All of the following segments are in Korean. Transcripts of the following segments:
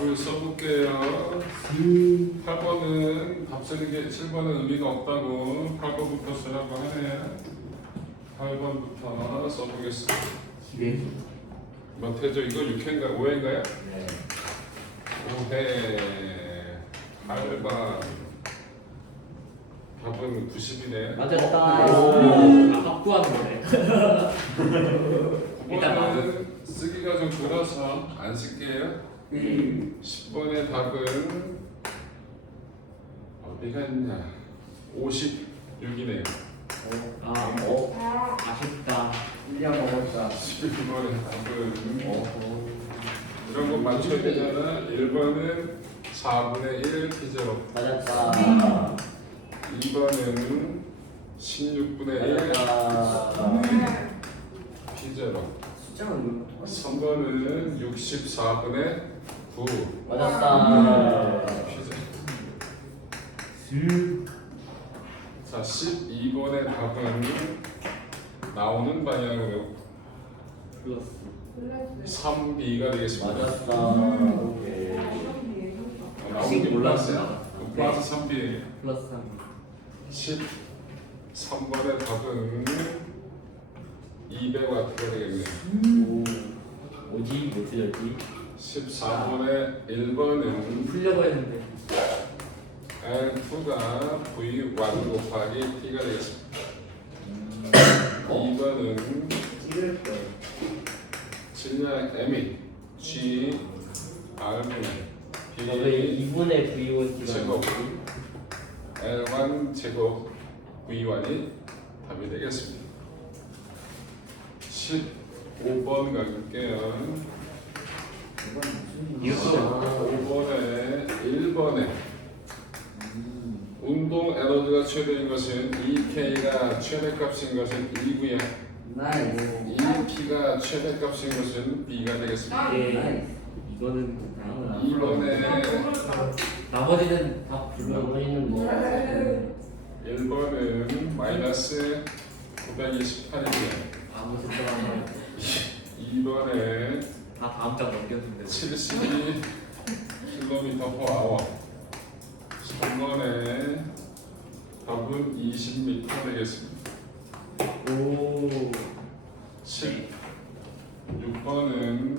답을 써볼게요. 8번은 답 쓰는 게 7번은 의미가 없다고 8번부터 쓰라고 하네요. 8번부터 써보겠습니다. 몇 회죠? 이거 6회인가요? 5회인가요? 네. 5회 8번 답은 90이네. 맞았다. 아까 구하는 거네. 일단 9번은 쓰기가 좀 줄어서 안 쓸게요. 10번의 답은 어디가 있냐? 56이네요. 아쉽다. 1년 먹었다. 11번의 답은 이런 거 맞춰야 되잖아. 1번은 4분의 1 P제로, 맞았다. 2번은 16분의 1 맞았다. P제로, 숫자는 3번은 64분의 9 맞았다. P제로. 자, 12번의 답은 나오는 방향으로 플러스. 3B가 되겠습니다. 맞았다. 오케이. 나오는 게 플러스야? 플러스 3B. 플러스 3. 13번의 답은 200W가 되겠네요. 뭐지? 뭐 틀렸지? 14번의 1번은 풀려고 했는데. L2가 V1 곱하기 T가 되겠습니다. 2번은 찍을 거예요. 질량 M이 G R분의 B 2분의 V1 제곱 L1 제곱 V1이 답이 되겠습니다. 15번 갈게요. 15번에 1번에 운동 에너지가 최대인 것은 2K가 최대값인 것은 2고요. 나이스. 2P가 최대값인 것은 B가 되겠습니다. 예. 이거는 2번에 나머지는 다 불러. 나머지는 뭐? 1번은 마이너스 928이고요. 아무 생각 안 나요. 2번에 다 다음 장 넘겼는데. 72 km/h. 3번에 답은 20m 되겠습니다. 오. 6번은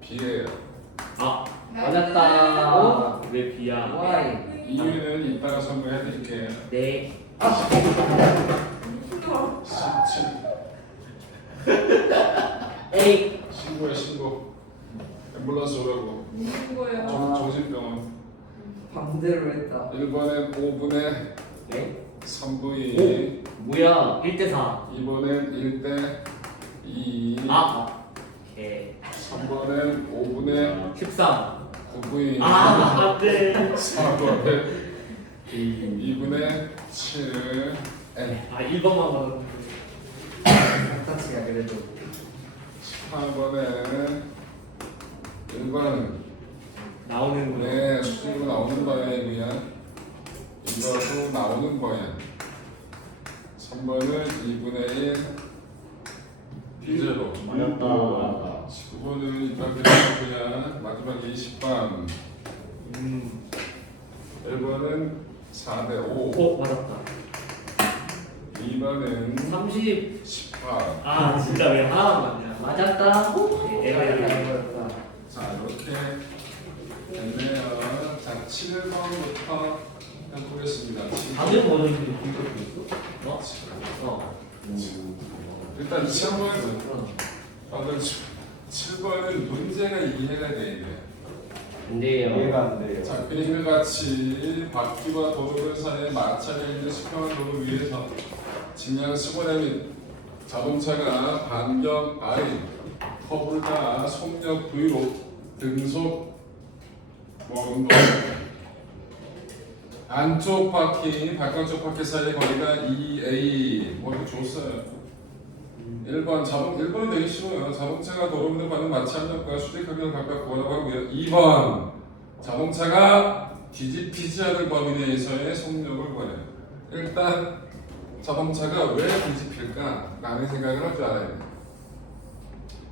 B예요. 아. 맞았다. 왜 B야? 와이. 이유는 이따가 설명해 드릴게요. 네. 17. 에이. 신고해 신고. 앰뷸런스 오라고. 정신병원. 반대로 했다. 1번엔 5분의 네? 3분의 뭐야? 1대4. 2번엔 1대 2. 오케이. 3번엔 5분의 13. 9분의 안돼. 4번엔 2분의 7. N. 1번만 받았는데. 타치가 그래도 18번에 1번은 나오는 거. 네, 수직으로 나오는 방향이고요. 이것도 나오는 방향. 3번은 2분의 1 B제로. 맞았다. 19번은 이따 그냥 마지막 20번. 1번은 4대 5. 맞았다. 2번은 30. 18. 진짜 왜 하나만 맞냐? 맞았다. 에바야. 자, 이렇게 됐네요. 자, 7번부터 해보겠습니다. 다들 뭐는 이거 있어? 일단 7번은 문제가 이해가 돼 있네요. 근데요. 안 돼요. 자, 그림과 같이 바퀴와 도로변 사이에 마찰이 있는 수평한 도로 위에서 직량 15m 자동차가 반경 I 커브를 따라 속력 V로 등속 운동 안쪽 바퀴, 바깥쪽 바퀴 사이의 거리가 2A 뭐 이거 줬어요. 1번은 되게 쉬워요. 자동차가 도로변에 받는 마찰력과 수직 각을 각각 구하라고 하고요. 2번 자동차가 뒤집히지 않을 범위 내에서의 속력을 구해요. 일단 자동차가 왜 뒤집힐까? 라는 생각을 할 줄 알아야 돼요.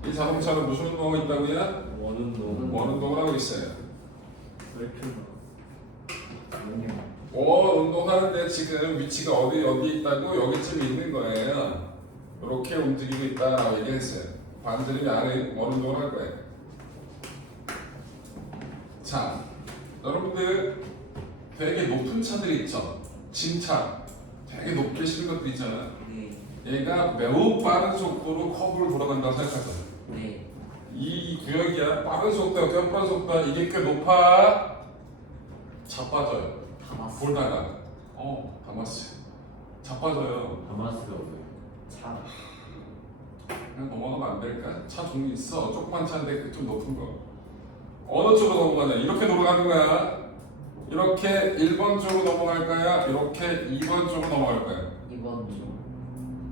이 자동차는 무슨 운동을 있다고요? 원운동. 원운동을 하고 있어요. 왜 이렇게 운동하는데 지금 위치가 어디 있다고 여기쯤 있는 거예요. 이렇게 움직이고 있다라고 얘기했어요. 반드시 안에 어느 운동을 할 거예요. 자, 여러분들 되게 높은 차들이 있죠. 진차 되게 높게 실은 것도 있잖아요. 네. 얘가 매우 빠른 속도로 커브를 돌아간다고 생각하잖아요. 네. 이 구역이야. 빠른 속도야, 꽤 빠른 속도야. 이게 꽤 높아. 자빠져요. 다마스. 돌다가 다마스 자빠져요. 다마스가 뭐예요? 차. 그냥 넘어가면 안 될까? 차 종류 있어. 조그만 차인데 그 좀 높은 거. 어느 쪽으로 넘어가냐? 이렇게 돌아가는 거야. 이렇게 1번 쪽으로 넘어갈 거야? 이렇게 2번 쪽으로 넘어갈 거야? 2번 쪽.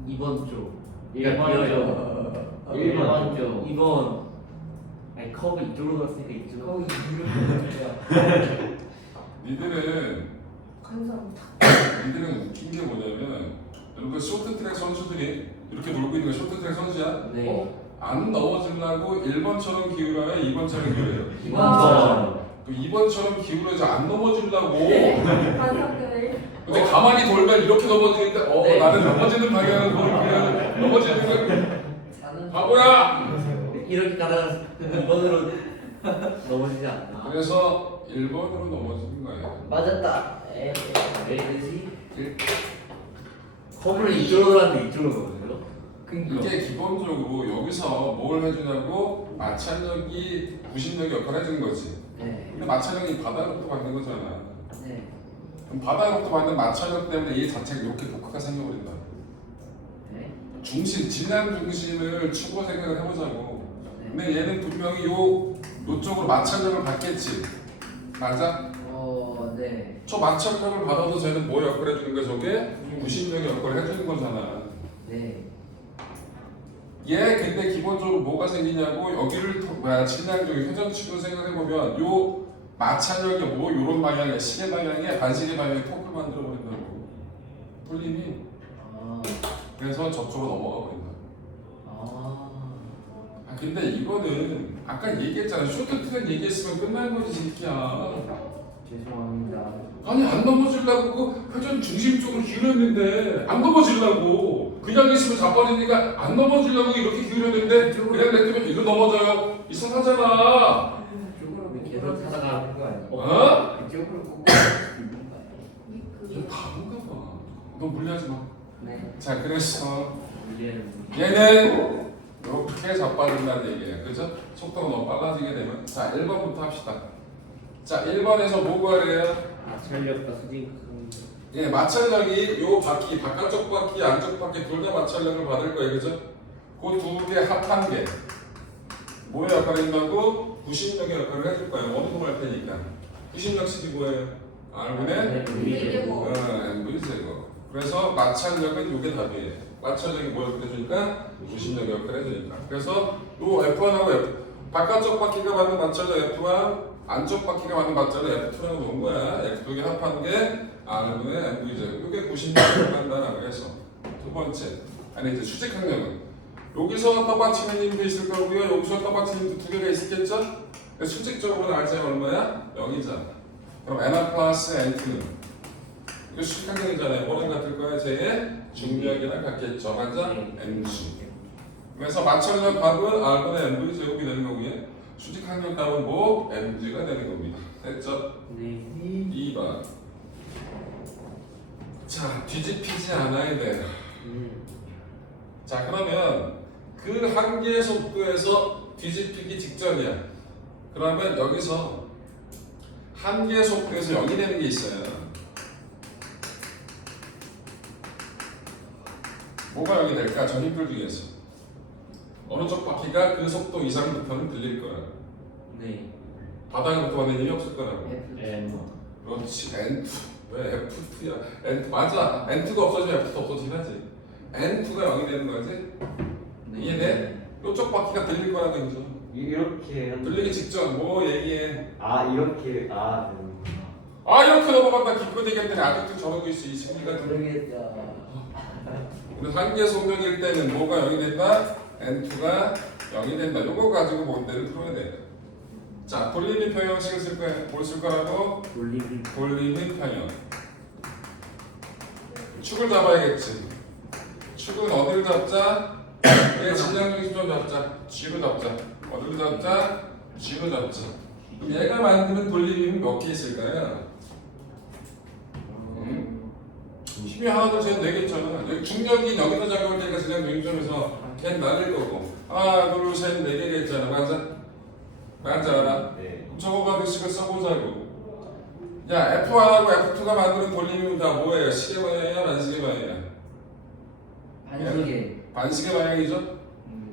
2번 쪽. 얘가 비어요. 1번 쪽. 2번. 아니 커브 이쪽으로 갔으니까 이쪽. 거기 이렇게. 니들은 큰 사람 다. 니들은 웃긴 게 뭐냐면 여러분 쇼트트랙 선수들이 이렇게 놀고 있는 거 쇼트트랙 선수야? 네. 안 넘어지려고 1번처럼 기울어요? 2번처럼 기울어요? 2번. 그 2번처럼 기울어서 안 넘어지려고 반성들. 근데 가만히 돌면 이렇게 넘어지는데 네. 나는 넘어지는 방향을 모르면 넘어지는 걸 자는. 바보야! 이렇게 가다가 2번으로 넘어지지 않나? 그래서 1번으로 넘어지는 거예요. 맞았다. 왜 되지? 일- 커브를 이쪽으로 갔는데 이쪽으로 넘어져요? 그니까. 이게 기본적으로 여기서 뭘 해주냐고 마찰력이 구심력이 역할을 해주는 거지. 네. 근데 마찰력이 바다로부터 받는 거잖아. 네. 그럼 바다로부터 받는 마찰력 때문에 얘 자체가 이렇게 독하가 생겨버린다. 네. 중심, 질량 중심을 추구 생각을 해보자고. 네. 근데 얘는 분명히 요쪽으로 마찰력을 받겠지. 맞아? 네. 저 마찰력을 받아도 쟤는 뭐 역할을 해주는 거야? 저게 구심력의 역할을 해주는 거잖아. 네. 얘 근데 기본적으로 뭐가 생기냐고 여기를 질량적인 회전축으로 생각해보면 요 마찰력이 뭐 요런 방향에 시계 방향에 반시계 방향에 톡을 만들어 버린다고. 풀림이. 아. 그래서 저쪽으로 넘어가 버린다. 아. 근데 이거는 아까 얘기했잖아. 쇼트트랙 얘기했으면 끝난 거지 새끼야. 죄송합니다. 아니 안 넘어지려고 그 회전 중심 쪽으로 기울였는데 안 넘어지려고 그냥 있으면 자빠지니까 안 넘어지려고 이렇게 기울였는데 그냥 냅두면 이거 넘어져요. 이상하잖아. 이쪽으로 계속 타다가 거 아니에요? 어? 이쪽으로 꼭 있는 거 아니에요? 너 바본가 봐. 너 무리하지 마. 네. 자 그래서 얘는 얘는 이렇게 자빠진다는 얘기예요. 그죠? 속도가 너무 빨라지게 되면 자 1번부터 합시다. 자 1번에서 뭐 구하래요? 마찰력과 수직. 예, 마찰력이 요 바퀴, 바깥쪽 바퀴, 안쪽 바퀴 둘 다 마찰력을 받을 거예요, 그죠? 그 두 개 합한 게 뭐의 역할을 한다고? 구심력의 역할을 해줄 거예요. 원동할 테니까. 구심력 식이 뭐예요? R분의 V제곱. MV 제곱. 그래서 마찰력은 요게 답이에요. 마찰력이 뭐 역할을 해주니까? 구심력의 역할을 해주니까. 그래서 요 F1하고 바깥쪽 바퀴가 받는 마찰력 F1, 안쪽 바퀴가 받는 마찰력 F2라고 놓은 거야. F2 개 합한 게 R분의 MV 제곱. 이게 구심력을 한다라고 해서 두 번째. 아니 이제 수직항력은 여기서 떠받치는 힘도 있을 거고요. 여기서 떠받치는 힘도 두 개가 있겠죠? 수직적으로는 R제가 얼마야? 0이잖아. 그럼 NR 플러스 N2는 이거 수직항력이잖아요. 뭐랑 같을 거야? 쟤의 중력이랑 같겠죠. 맞아? Mg. 그래서 마찰력 값은 R분의 MV 제곱이 되는 거고요. 수직항력 값은 뭐? Mg가 되는 겁니다. 됐죠? 네. 2번. 자, 뒤집히지 않아야 돼. 자, 그러면 그 한계의 속도에서 뒤집히기 직전이야. 그러면 여기서 한계의 속도에서 0이 되는 게 있어요. 뭐가 0이 될까? 저 힘들 중에서. 어느 쪽 바퀴가 그 속도 이상부터는 들릴 거야. 네. 바닥으로부터 받는 힘이 없을 거라고. M. 그렇지. N2. 왜 F2야? N2 맞아. N2가 없어지면 F2도 없어지긴 하지. N2가 0이 되는 거지. 이해돼? 이쪽 바퀴가 들릴 거라는 거죠. 이렇게 들리기 직전 뭐 얘기해. 이렇게 되는구나. 이렇게 넘어간다 기껏 얘기했더니 아직도 저러고 있어. 이 심리가 들어. 모르겠다. 그래서 한계 속력일 때는 뭐가 0이 된다? N2가 0이 된다. 요거 가지고 뭔데를 풀어야 돼. 자, 볼리빈 평형식을 쓸 거야. 뭘 쓸 거라고? 볼리비. 볼리빈 평형. 축을 잡아야겠지. 축은 어디를 잡자? 얘 질량 중심 좀 잡자. G로 잡자. 어디로 잡자? G로 잡자. 그럼 얘가 만드는 볼리빈은 몇 개 있을까요? 힘이 하나 둘셋네 개 있잖아. 여기 중력이 여기다 작용할 테니까 질량 중심점에서 걔는 낮을 거고. 하나 둘셋네 개가 있잖아. 맞아? 맞아. 네. 저거 방식을 써보자고. 야, F1하고 F2가 만드는 볼륨은 다 뭐예요? 시계 방향이야? 반시계 방향이야? 반시계. 반시계 방향이죠?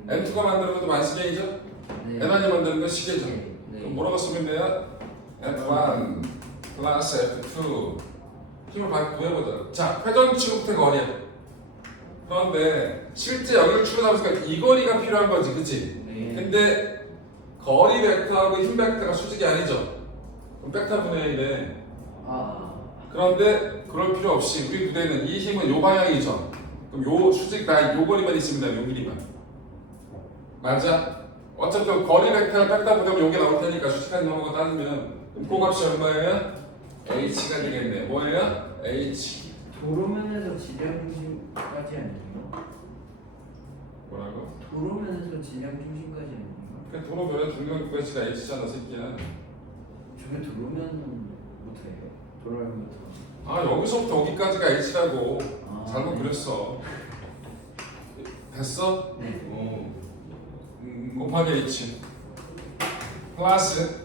N2가 만드는 것도 반시계이죠? 네. N1이 만드는 건 시계죠? 네. 그럼 뭐라고 쓰면 돼요? F1 플러스 F2 힘을 구해보자. 자, 회전축부터 거리야. 그런데 실제 여기를 축을 잡으니까 이 거리가 필요한 거지, 그치? 네. 근데 거리 벡터하고 힘 벡터가 수직이 아니죠? 그럼 벡터 분해인데 그런데 그럴 필요 없이 우리 부대는 이 힘은 요 방향이죠. 그럼 요 수직 요 거리만 있습니다. 요 길이만. 맞아? 어차피 거리 벡터를 뺐다 보면 요게 나올 테니까 수직한 넘어가 따지면 그럼 그 값이 얼마예요? h가 되겠네. 뭐예요? h. 도로면에서 질량 중심까지 아니에요? 뭐라고? 도로면에서 질량 중심까지 아니에요? 그 도로변의 중력 h가 h잖아, 새끼야. 저게 도로면부터 해요? 도로면부터. 아, 여기서부터 여기까지가 h라고. 아, 잘못 네. 그렸어. 됐어? 네. 곱하기 h 플러스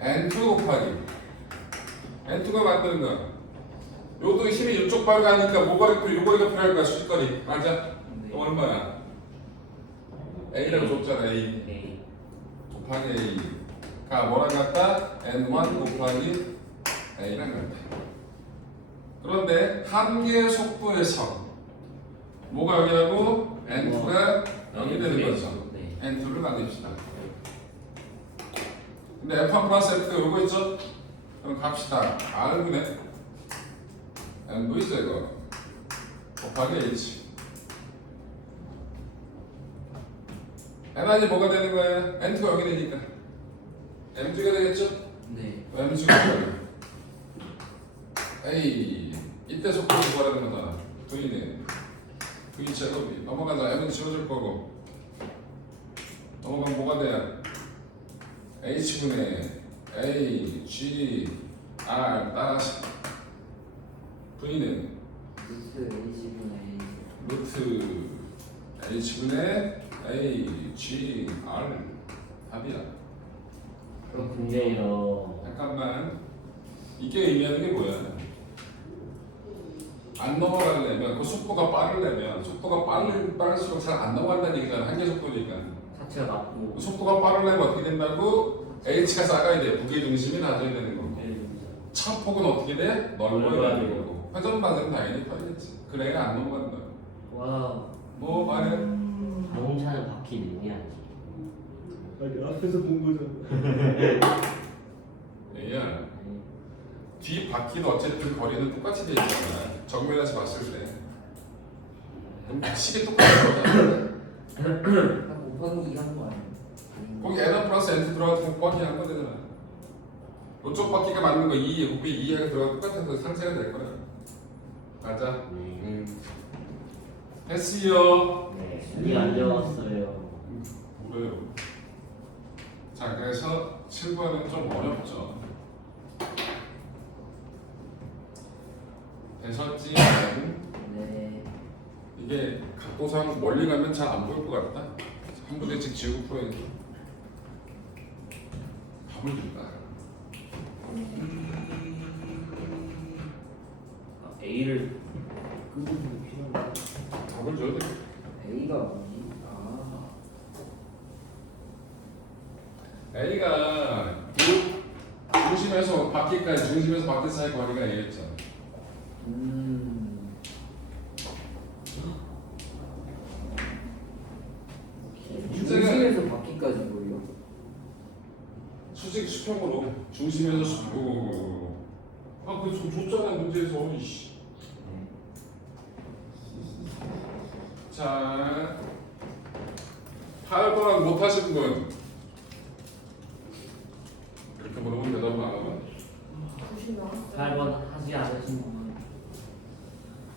n2 곱하기 n2가 만드는 거야. 요도 힘이 이쪽 발로 가니까 모거리 요 거리가 필요할 거야. 수직거리. 맞아? 네. 그럼 얼마야? a라고 줬잖아. a 네. 곱하기 a가 뭐랑 같다? n1 곱하기 a랑 같다. 그런데 한계의 속도에서 뭐가 여기하고 n2가 여기 되는 거죠. 네. n2를 만듭시다. 근데 f1 플러스 f 요거 있죠? 그럼 갑시다. r분의 nv 제거 곱하기 h. n이 뭐가 되는 거예요? n2가 여기 되니까 mg가 되겠죠? 네. mg가 a 이때 속도를 구하라는 거다. v는 v 제곱이 넘어가자. m은 지워질 거고 넘어가면 뭐가 돼요? h분의 a, g, r 따라서 v는 루트 H분의 루트 h분의 a, g, r 답이야. 그렇군요. 잠깐만, 이게 의미하는 게 뭐야? 안 넘어가려면 그 속도가 빠르려면 속도가 빠를수록 잘 안 넘어간다는 얘기잖아. 한계 속도니까. 사치가 낮고. 그 속도가 빠르려면 어떻게 된다고? h가 작아야 돼. 무게 중심이 낮아야 되는 거고. 차 폭은 어떻게 돼? 넓어야 되는 거고. 회전 방향은 당연히 빠르겠지. 그래야 안 넘어간다. 와. 뭐 말해? 자동차는 바퀴 있냐? 아니 앞에서 본 거잖아. 얘야. 뒤 바퀴도 어쨌든 거리는 똑같이 돼 있잖아. 정면에서 봤을 때. 그럼 식이 똑같은 거잖아. 한 곱하기 2한 거 아니에요? 거기 n 플러스 n 들어가서 곱하기 한 거 되잖아. 이쪽 바퀴가 맞는 거 2, 곱하기 2가 들어가 똑같아서 상세가 될 거야. 맞아. 됐어요. 네. 눈이 안 좋았어요. 뭐래요? 자, 그래서 7번은 좀 어렵죠. 되셨지? 네. 이게 각도상 멀리 가면 잘 안 보일 것 같다. 한 부대씩 지우고 풀어야지. 답을 줄까? A를 그 부분이 필요한데. 답을 줘야 돼. A가 뭐지? 아. A가 중심에서 바퀴까지 중심에서 바퀴 사이 거리가 A였죠. 중심에서 바퀴까지 뭐요? 수직 수평으로 중심에서 그 줬잖아 문제에서. 이씨. 자, 8번 못 하신 분. 이렇게 물어보면 대답을 안 하고 90 나왔어요. 8번 하지 않으신 분은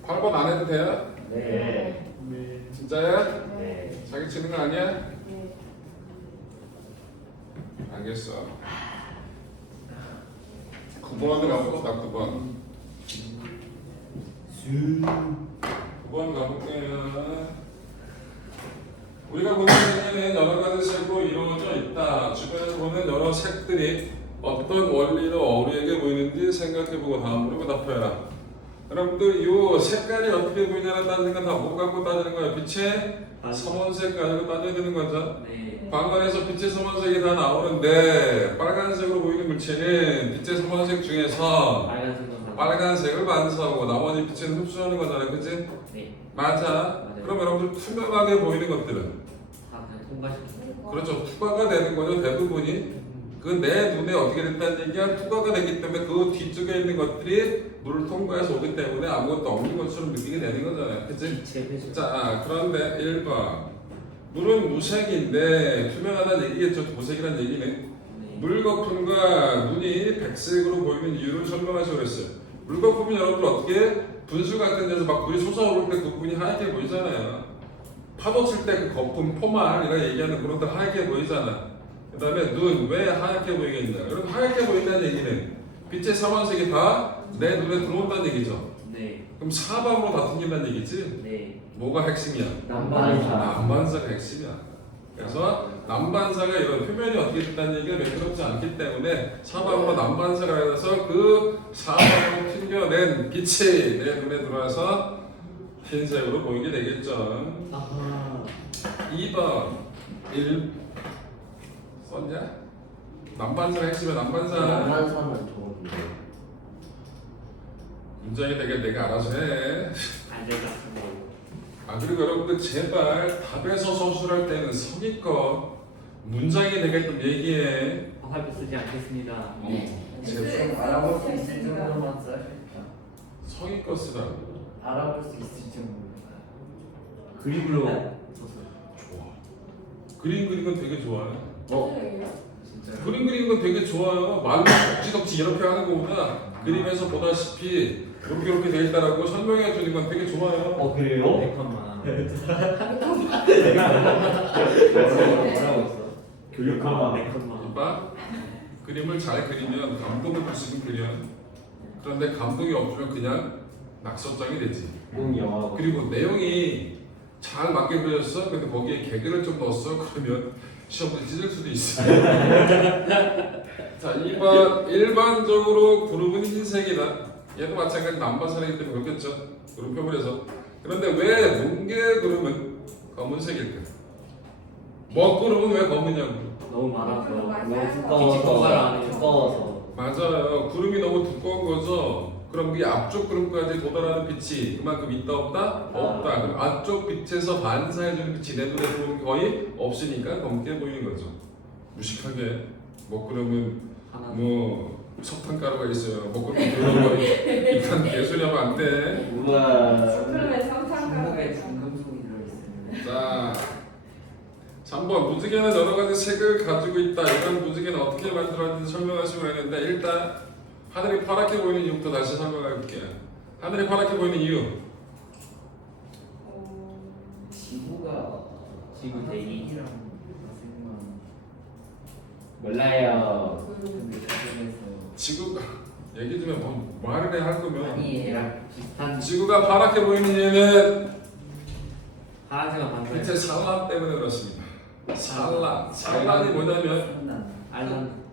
8번 안 해도 돼요? 네. 진짜야? 네. 자기 치는 거 아니야? 네. 알겠어. 9번을 가봅시다. 9번. 9번 가볼게요. 우리가 보는 세계는 여러 가지 색으로 이루어져 있다. 주변에서 보는 여러 색들이 어떤 원리로 우리에게 보이는지 생각해보고 다음 물어보답해라. 여러분들 이 색깔이 어떻게 보이냐를 따지는 건 다 뭐 갖고 따지는 거야? 빛의 서문색 가지고 따져야 되는 거죠. 네. 방광에서 빛의 서문색이 다 나오는데 빨간색으로 보이는 물체는 빛의 서문색 중에서 빨간색은 빨간색을 반사하고 나머지 빛은 흡수하는 거잖아, 그치? 네. 맞아. 맞아요. 그럼 여러분들 투명하게 보이는 것들은 다 그냥 통과시키고 그렇죠. 투과가 되는 거죠, 대부분이. 그 내 눈에 어떻게 됐다는 얘기야? 투과가 되기 때문에 그 뒤쪽에 있는 것들이 물을 통과해서 오기 때문에 아무것도 없는 것처럼 느끼게 되는 거잖아요, 그치? 제배죠. 자, 그런데 1번 물은 무색인데 투명하다는 얘기겠죠. 무색이라는 얘기는 네. 물 거품과 눈이 백색으로 보이는 이유를 설명하시고 그랬어요. 물 거품이 여러분들 어떻게 분수 같은 데서 막 물이 솟아오를 때 그 부분이 하얗게 보이잖아요. 파도 칠 때 그 거품 포만 이라 얘기하는 그런 것들 하얗게 보이잖아. 그 다음에 눈 왜 하얗게 보이겠냐? 여러분 하얗게 보인다는 얘기는 빛의 서문색이 다 내 눈에 들어온다는 얘기죠. 네. 그럼 사방으로 다 튕긴다는 얘기지? 네. 뭐가 핵심이야? 남반사. 남반사가 핵심이야. 그래서 남반사가 이런 표면이 어떻게 된다는 얘기가 매끄럽지 않기 때문에 사방으로 남반사가 해서 그 사방으로 튕겨낸 빛이 내 눈에 들어와서 흰색으로 보이게 되겠죠. 아하. 2번 1 썼냐? 남반사가 핵심이야. 남반사 남한산은 좋은데. 문장이 되게 내가 알아서 해. 안될 것 같은데. 아 그리고 여러분들 제발 답에서 서술할 때는 성의껏 문장이 되게끔 얘기해. 화살표 쓰지 않겠습니다. 네. 제발 좀 알아볼 수 있을 정도만 써야겠다. 성의껏 쓰라고. 알아볼 수 있을 정도. 그림으로 좋아. 그림 그리는 건 되게 좋아요. 선생님이요? 진짜. 그림 그리는 건 되게 좋아요. 말로 덕지덕지 이렇게 하는 것보다 그림에서 보다시피 이렇게 돼 있다라고 설명해 주는 건 되게 좋아요. 그래요? 100컷만. 뭐라고 했어? 교육하마. 100컷만. 봐. 그림을 잘 그리면 감동을 줄 수 있는 그려. 그런데 감동이 없으면 그냥 낙서장이 되지. 영화. 그리고 내용이 잘 맞게 그려졌어. 근데 거기에 개그를 좀 넣었어. 그러면 시험을 찢을 수도 있어. 자, 2번 일반적으로 구름은 흰색이다. 얘도 마찬가지 남반사이기 때문에 그렇겠죠. 구름표을 해서. 그런데 왜 뭉게 구름은 검은색일까? 먹구름은 왜 검으냐고. 너무 많아서. 너무 두꺼워서. 두꺼워서. 맞아요. 구름이 너무 두꺼운 거죠. 그럼 이 앞쪽 구름까지 도달하는 빛이 그만큼 있다 없다? 없다. 그럼 앞쪽 빛에서 반사해주는 빛이 내 눈에 들어오는 게 거의 없으니까 검게 보이는 거죠. 무식하게 먹구름은 하나. 뭐 석탄가루가 있어요. 먹구름 들어가 일단 개소리하면 안 돼. 우와. 그러면 중국에 성탄가루에 중금속이 들어있어요. 자, 3번 무지개는 여러 가지 색을 가지고 있다. 이런 무지개는 어떻게 만들어졌는지 설명하시고 했는데 일단 하늘이 파랗게 보이는 이유부터 다시 설명해 볼게요. 하늘이 파랗게 보이는 이유. 지구가 지구 대기. 생명. 몰라요. 근데 주변에서 지구가 얘기 좀 해. 뭐 말을 해 할 거면 아니에요. 비슷한 지구가 파랗게 보이는 이유는 파란색과 반사의 빛의 산란 때문에 그렇습니다. 산란이 뭐냐면 산난. 알란.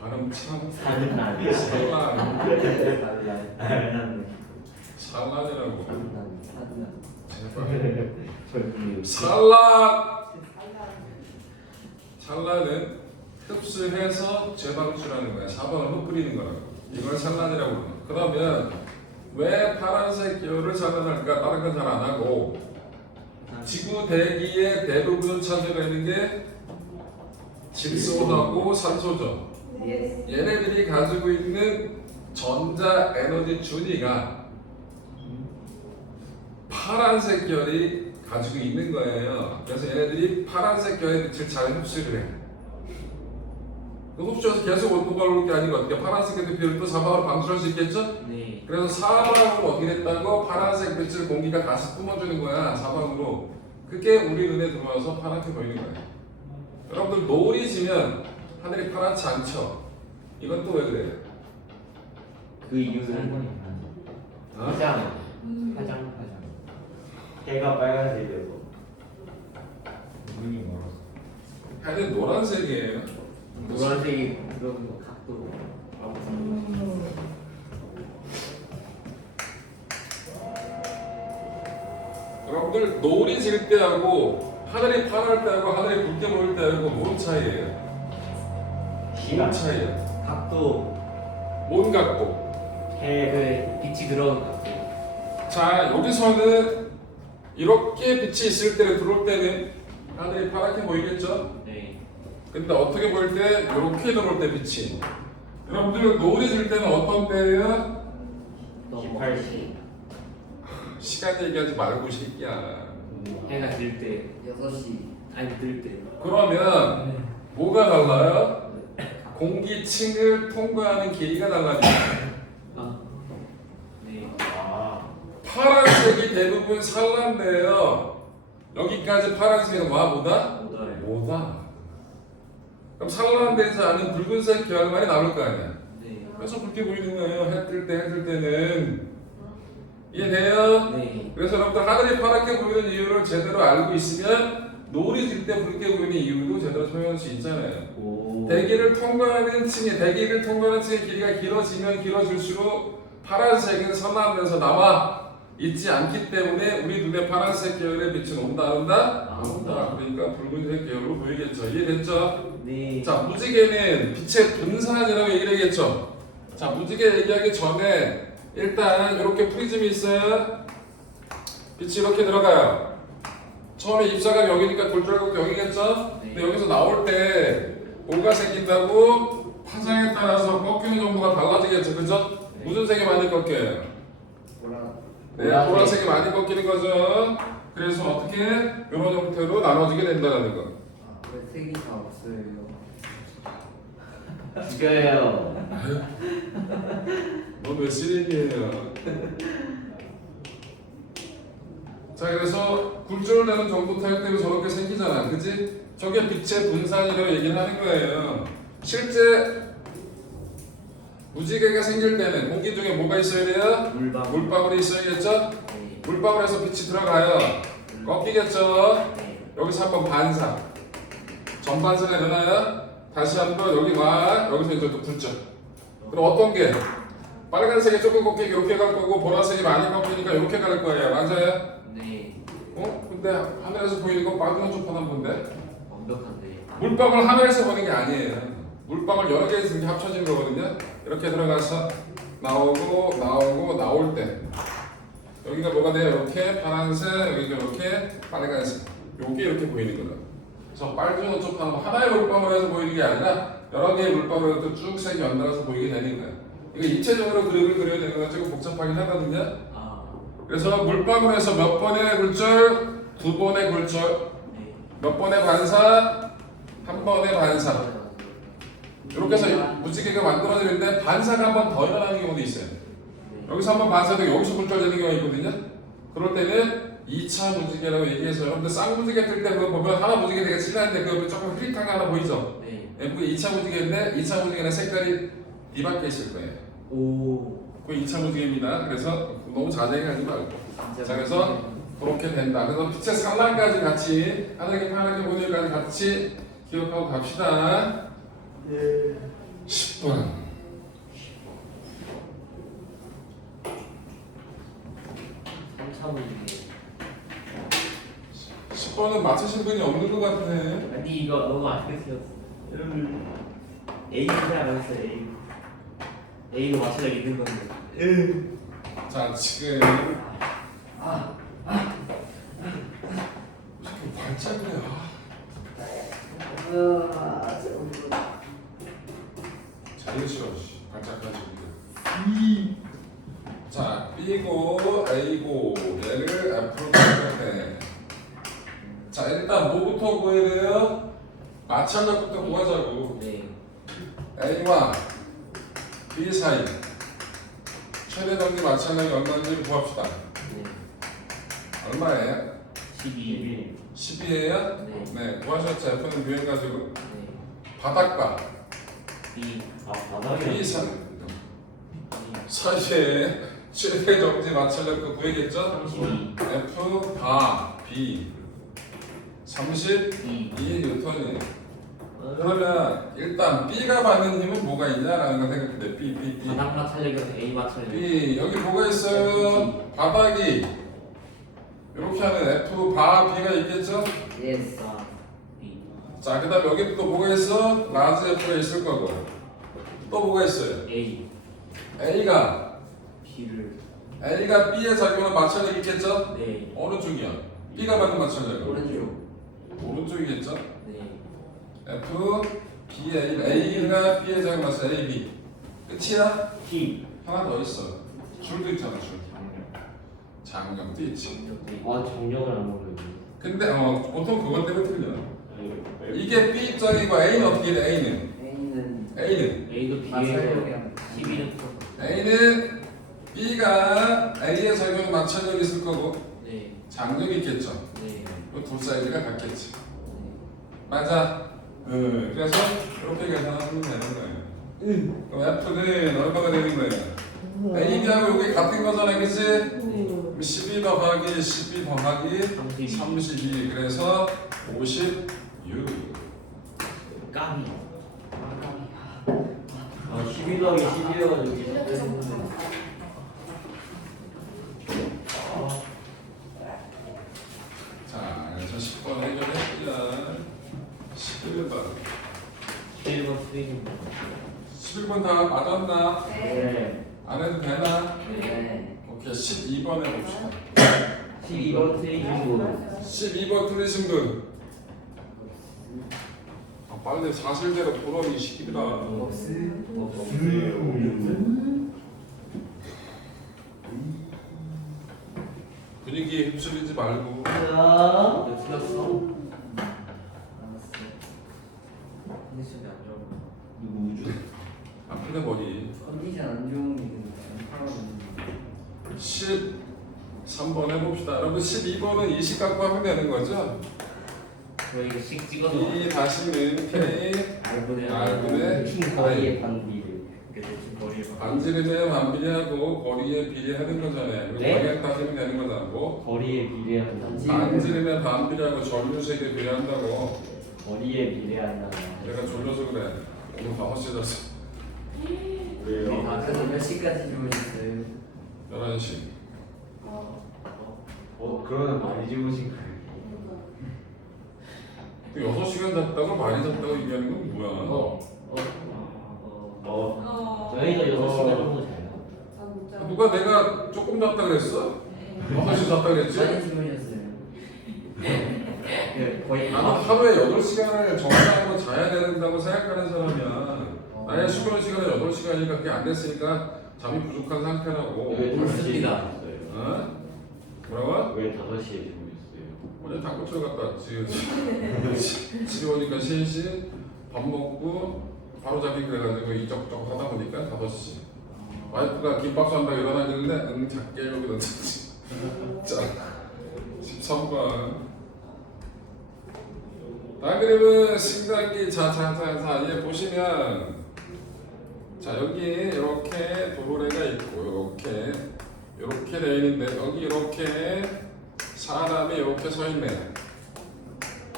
발음 참 산란. 산란이라고. 산난. 제발. 저기. 산란은 흡수해서 재방출하는 거야. 사방을 흩뿌리는 거라고. 이걸 산란이라고 그러는 거야. 그러면 왜 파란색 계열을 산란할까? 다른 건 잘 안 하고 지구 대기의 대부분을 차지하고 있는 게 질소하고 산소죠. 네. 얘네들이 가지고 있는 전자 에너지 준위가 파란색 결이 가지고 있는 거예요. 그래서 얘네들이 파란색 결의 빛을 잘 흡수를 해. 그 흡수해서 계속 온도가 오를 게 아니고 어떻게 파란색 빛을 또 사방으로 방출할 수 있겠죠? 네. 그래서 사방으로 어떻게 됐다고 파란색 빛을 공기가 다시 뿜어주는 거야 사방으로. 그게 우리 눈에 들어와서 파랗게 보이는 거야. 여러분들 노을이 지면 하늘이 파랗지 않죠? 이건 또 왜 그래요? 그 이유는 어? 화장. 화장. 해가 빨간색이어서. 눈이 멀어서. 하늘이 노란색이에요. 노란색이 그런 거 각도. 여러분들 노을이 질 때하고 하늘이 파랄 때하고 하늘이 붉게 보일 때하고 뭔 차이예요? 뭔 시간. 차이예요? 각도. 뭔 각도? 그 빛이 들어오는 각도. 자 여기서는 이렇게 빛이 있을 때는 들어올 때는 하늘이 파랗게 보이겠죠? 네. 근데 어떻게 보일 때 이렇게 들어올 때 빛이 여러분들 노을이 질 때는 어떤 때예요? 18시. 시간 얘기하지 말고 이 새끼야. 해가 질 때. 6시. 아니 뜰 때. 그러면 뭐가 달라요? 공기층을 통과하는 길이가 달라집니다. 아. 네. 아. 파란색이 대부분 산란데요. 여기까지 파란색은 와보다 오달. 뭐다. 그럼 산란되지 않은 붉은색 계열만이 나올 거 아니야. 네. 그래서 붉게 보이는 거예요. 해 뜰 때는 이해돼요? 네. 그래서 여러분들 하늘이 파랗게 보이는 이유를 제대로 알고 있으면 노을이 질 때 붉게 보이는 이유도 제대로 설명할 수 있잖아요. 오. 대기를 통과하는 층의 길이가 길어지면 길어질수록 파란색은 선하면서 남아 있지 않기 때문에 우리 눈에 파란색 계열의 빛은 온다 안 온다? 아, 온다. 그러니까 붉은색 계열로 보이겠죠. 이해됐죠? 네. 자 무지개는 빛의 분산이라고 얘기를 하겠죠. 자 무지개 얘기하기 전에 일단 이렇게 프리즘이 있어요. 빛이 이렇게 들어가요. 처음에 입자가 여기니까 돌출하고 여기겠죠? 근데 여기서 나올 때 뭐가 생긴다고? 파장에 따라서 꺾이는 정도가 달라지겠죠. 그죠? 무슨 색이 많이 꺾여요? 보라. 네, 보라색이 많이 꺾이는 거죠. 그래서 어떻게 이런 형태로 나눠지게 된다는 거. 왜 색이 다 없어요? 죽여요. 넌왜 쓰레기예요? 자 그래서 굴절을 내는 정도 타입 때문에 저렇게 생기잖아, 그지? 저게 빛의 분산이라고 얘기를 하는 거예요. 실제 무지개가 생길 때는 공기 중에 뭐가 있어야 돼요? 물방. 물방울이 있어야겠죠? 네. 물방울에서 빛이 들어가요. 꺾이겠죠? 네. 여기서 한번 반사. 전반사가 일어나요. 다시 한번 여기 와. 여기서 이제 또 굴절. 그럼 어떤 게? 빨간색이 조금 꺾이게 이렇게 갈 거고 보라색이 많이 꺾이니까 이렇게 갈 거예요. 맞아요? 네. 어? 근데 하늘에서 보이는 건 빠지는 쪽 하나 본데? 완벽한데. 물방울 하늘에서 보는 게 아니에요. 물방울 여러 개 있는 게 합쳐진 거거든요. 이렇게 들어가서 나오고 나올 때 여기가 뭐가 돼요? 이렇게 파란색, 여기가 이렇게 빨간색. 요게 이렇게 보이는 거다. 그래서 빨주노 쪽 하나의 물방울에서 보이는 게 아니라 여러 개의 물방울에서 쭉 색이 연달아서 보이게 되는 거예요. 이거 입체적으로 그림을 그려야 되는 건 조금 복잡하긴 하거든요. 아. 그래서 물방울에서 몇 번의 굴절, 두 번의 굴절, 네. 몇 번의 반사, 한 번의 반사. 이렇게 해서 무지개가 만들어지는데 반사가 한 번 더 일어나는 경우도 있어요. 여기서 한 번 반사되고 여기서 굴절되는 경우가 있거든요. 그럴 때는 2차 무지개라고 얘기해서 여러분들 쌍무지개 뜰 때 그거 보면 하나 무지개 되게 진한데 그거 조금 흐릿한 거 하나 보이죠? 네. 예, 그게 2차 무지개인데 2차 무지개는 색깔이 뒤바뀌어 있을 거예요. 오. 그게 2차 무지개입니다. 그래서 너무 자세히 가지 말고. 자 그래서 그렇게 된다. 그래서 빛의 산란까지 같이 하늘이 파랗게 보는 일까지 같이 기억하고 갑시다. 네. 10번. 3차 문제. 10번은 맞추신 분이 없는 것 같아. 아니 이거 너무 아쉽게 A 생각했어요. A. A로 맞춰야 있는 건데. 자 지금 이렇게 발작이야. 제일 싫어. 발작가지고. 자 B고 A고 얘를 F로 바꿀 때. 자 일단 뭐부터 구해야 돼요? 마찰력부터 구하자고. 네. A와 B 사이 최대 정지 마찰력이 얼마인지 구합시다. 네. 얼마예요? 12. 12예요? 네. 네, 구하셨죠? F는 뮤에 가지고 네. 바닥과 B. 아 바닥이 B 사이에 최대 정지 마찰력 구해겠죠? 32. F 바 B 32 뉴턴이. 그러면 일단 B가 받는 힘은 뭐가 있냐라는 걸 생각해. B 바닥 마찰력이어서 A 마찰력. B 여기 뭐가 있어요? 바닥이 이렇게 하면 F 바 B가 있겠죠? 예스. B. 자, 그 다음에 여기 또 뭐가 있어? 라지 F가 있을 거고 또 뭐가 있어요? A. A가 B를 B의 작용은 마찰력이 있겠죠? 네. 어느 쪽이야? B가 받는 마찰력은? 오른쪽. 오른쪽이겠죠? 네. F, B, A가 B의 작용 마찰 A, B 끝이야? T. 하나 더 있어 줄도 있잖아 줄 장력도 있지 아 정력을 안 먹어요. 근데 보통 그것 때문에 틀려 이게 B 입장이고 A는 어떻게 돼? A는 A는 A도 마찰력이랑 B에서 12는 A는 B가 A의 작용에 마찰력이 있을 거고 네. 장력이 있겠죠. 네. 그 두 사이즈가 같겠지. 맞아. 그래서 이렇게 계산하면 되는 거예요. 그럼 F는 얼마가 되는 거예요? A, B하고 이게 같은 거잖아, 그치? 그럼 12 더하기 12 더하기 32 그래서 56. 까비. 아 12 더하기 12여가지고 이렇게 생각하면 자, 그래서 10번 해결했고요. 11번. 1번 수익입니다. 11번 다 맞았나? 네. 안 해도 되나? 네. 오케이, 12번 해봅시다. 12번 수익이고 12번 틀리신 분. 빨리 사실대로 보러이 시키더라. 없스. 분위기 휩쓸리지 말고. 너 틀렸어? 알았어. 컨디션이 안 좋은 거. 누구죠? 아프네 머리. 컨디션 안 좋은 게 있는데 13번 해봅시다. 여러분 12번은 이식 갖고 하면 되는 거죠? 저희 식 찍어서 이 다시는 K R분의 킹 거리의 반비를. 대충 거리에 반지름에 반비례하고 거리에 비례하는 거잖아요. 그리고 네? 방향 따지면 되는 거잖아. 뭐? 거리에 비례한다. 반지름에 반비례하고 전류색에 비례한다고. 거리에 비례한다. 내가 졸려서 그래. 오늘 5시에 잤어. 왜요? 아, 그래서 몇 시까지 주무셨어요? 11시. 그러면 많이 주무신 거예요. 그 6시간 잤다고 많이 잤다고 얘기하는 건 뭐야? 저희가 6시간 정도 자요. 누가 내가 조금 잤다 그랬어? 6시 잤다 그랬지? 많이 주무셨어요? 네, 거의 나는 하루에 8시간을 정상으로 자야 된다고 생각하는 사람이야. 나의 수면 시간은 8시간이니까 그게 안 됐으니까 잠이 부족한 상태라고. 왜 그렇습니다. 5시에 주무셨어요? 어? 뭐라고? 왜 5시에 주무셨어요? 어제 당구쳐 갔다 왔지. 집에 오니까 3시 밥 먹고 바로 자기 그래가지고 이적저적 하다 보니까 5시. 와이프가 김밥 산다고 일어나길래 응 작게 여기 던졌지. 자 13번. 다그램은 승강기 자 얘 보시면 자 여기 이렇게 도로래가 있고 이렇게 되어 있는데 여기 이렇게 사람이 이렇게 서 있네.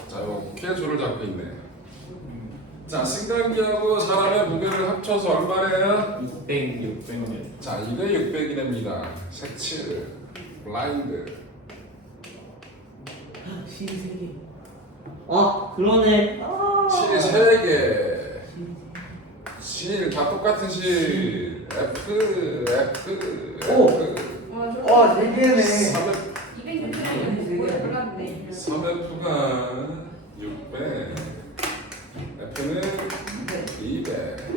자 이렇게 줄을 잡고 있네. 자 승강기하고 사람의 무게를 합쳐서 얼마래요? 600. 자 이게 600이랍니다. 색칠 블라인드. 신세계. 그러네. 실 3개. 실 다 똑같은 실. F. 와, 4개네. 200ml 몰랐네. 3F가 600. F는 200.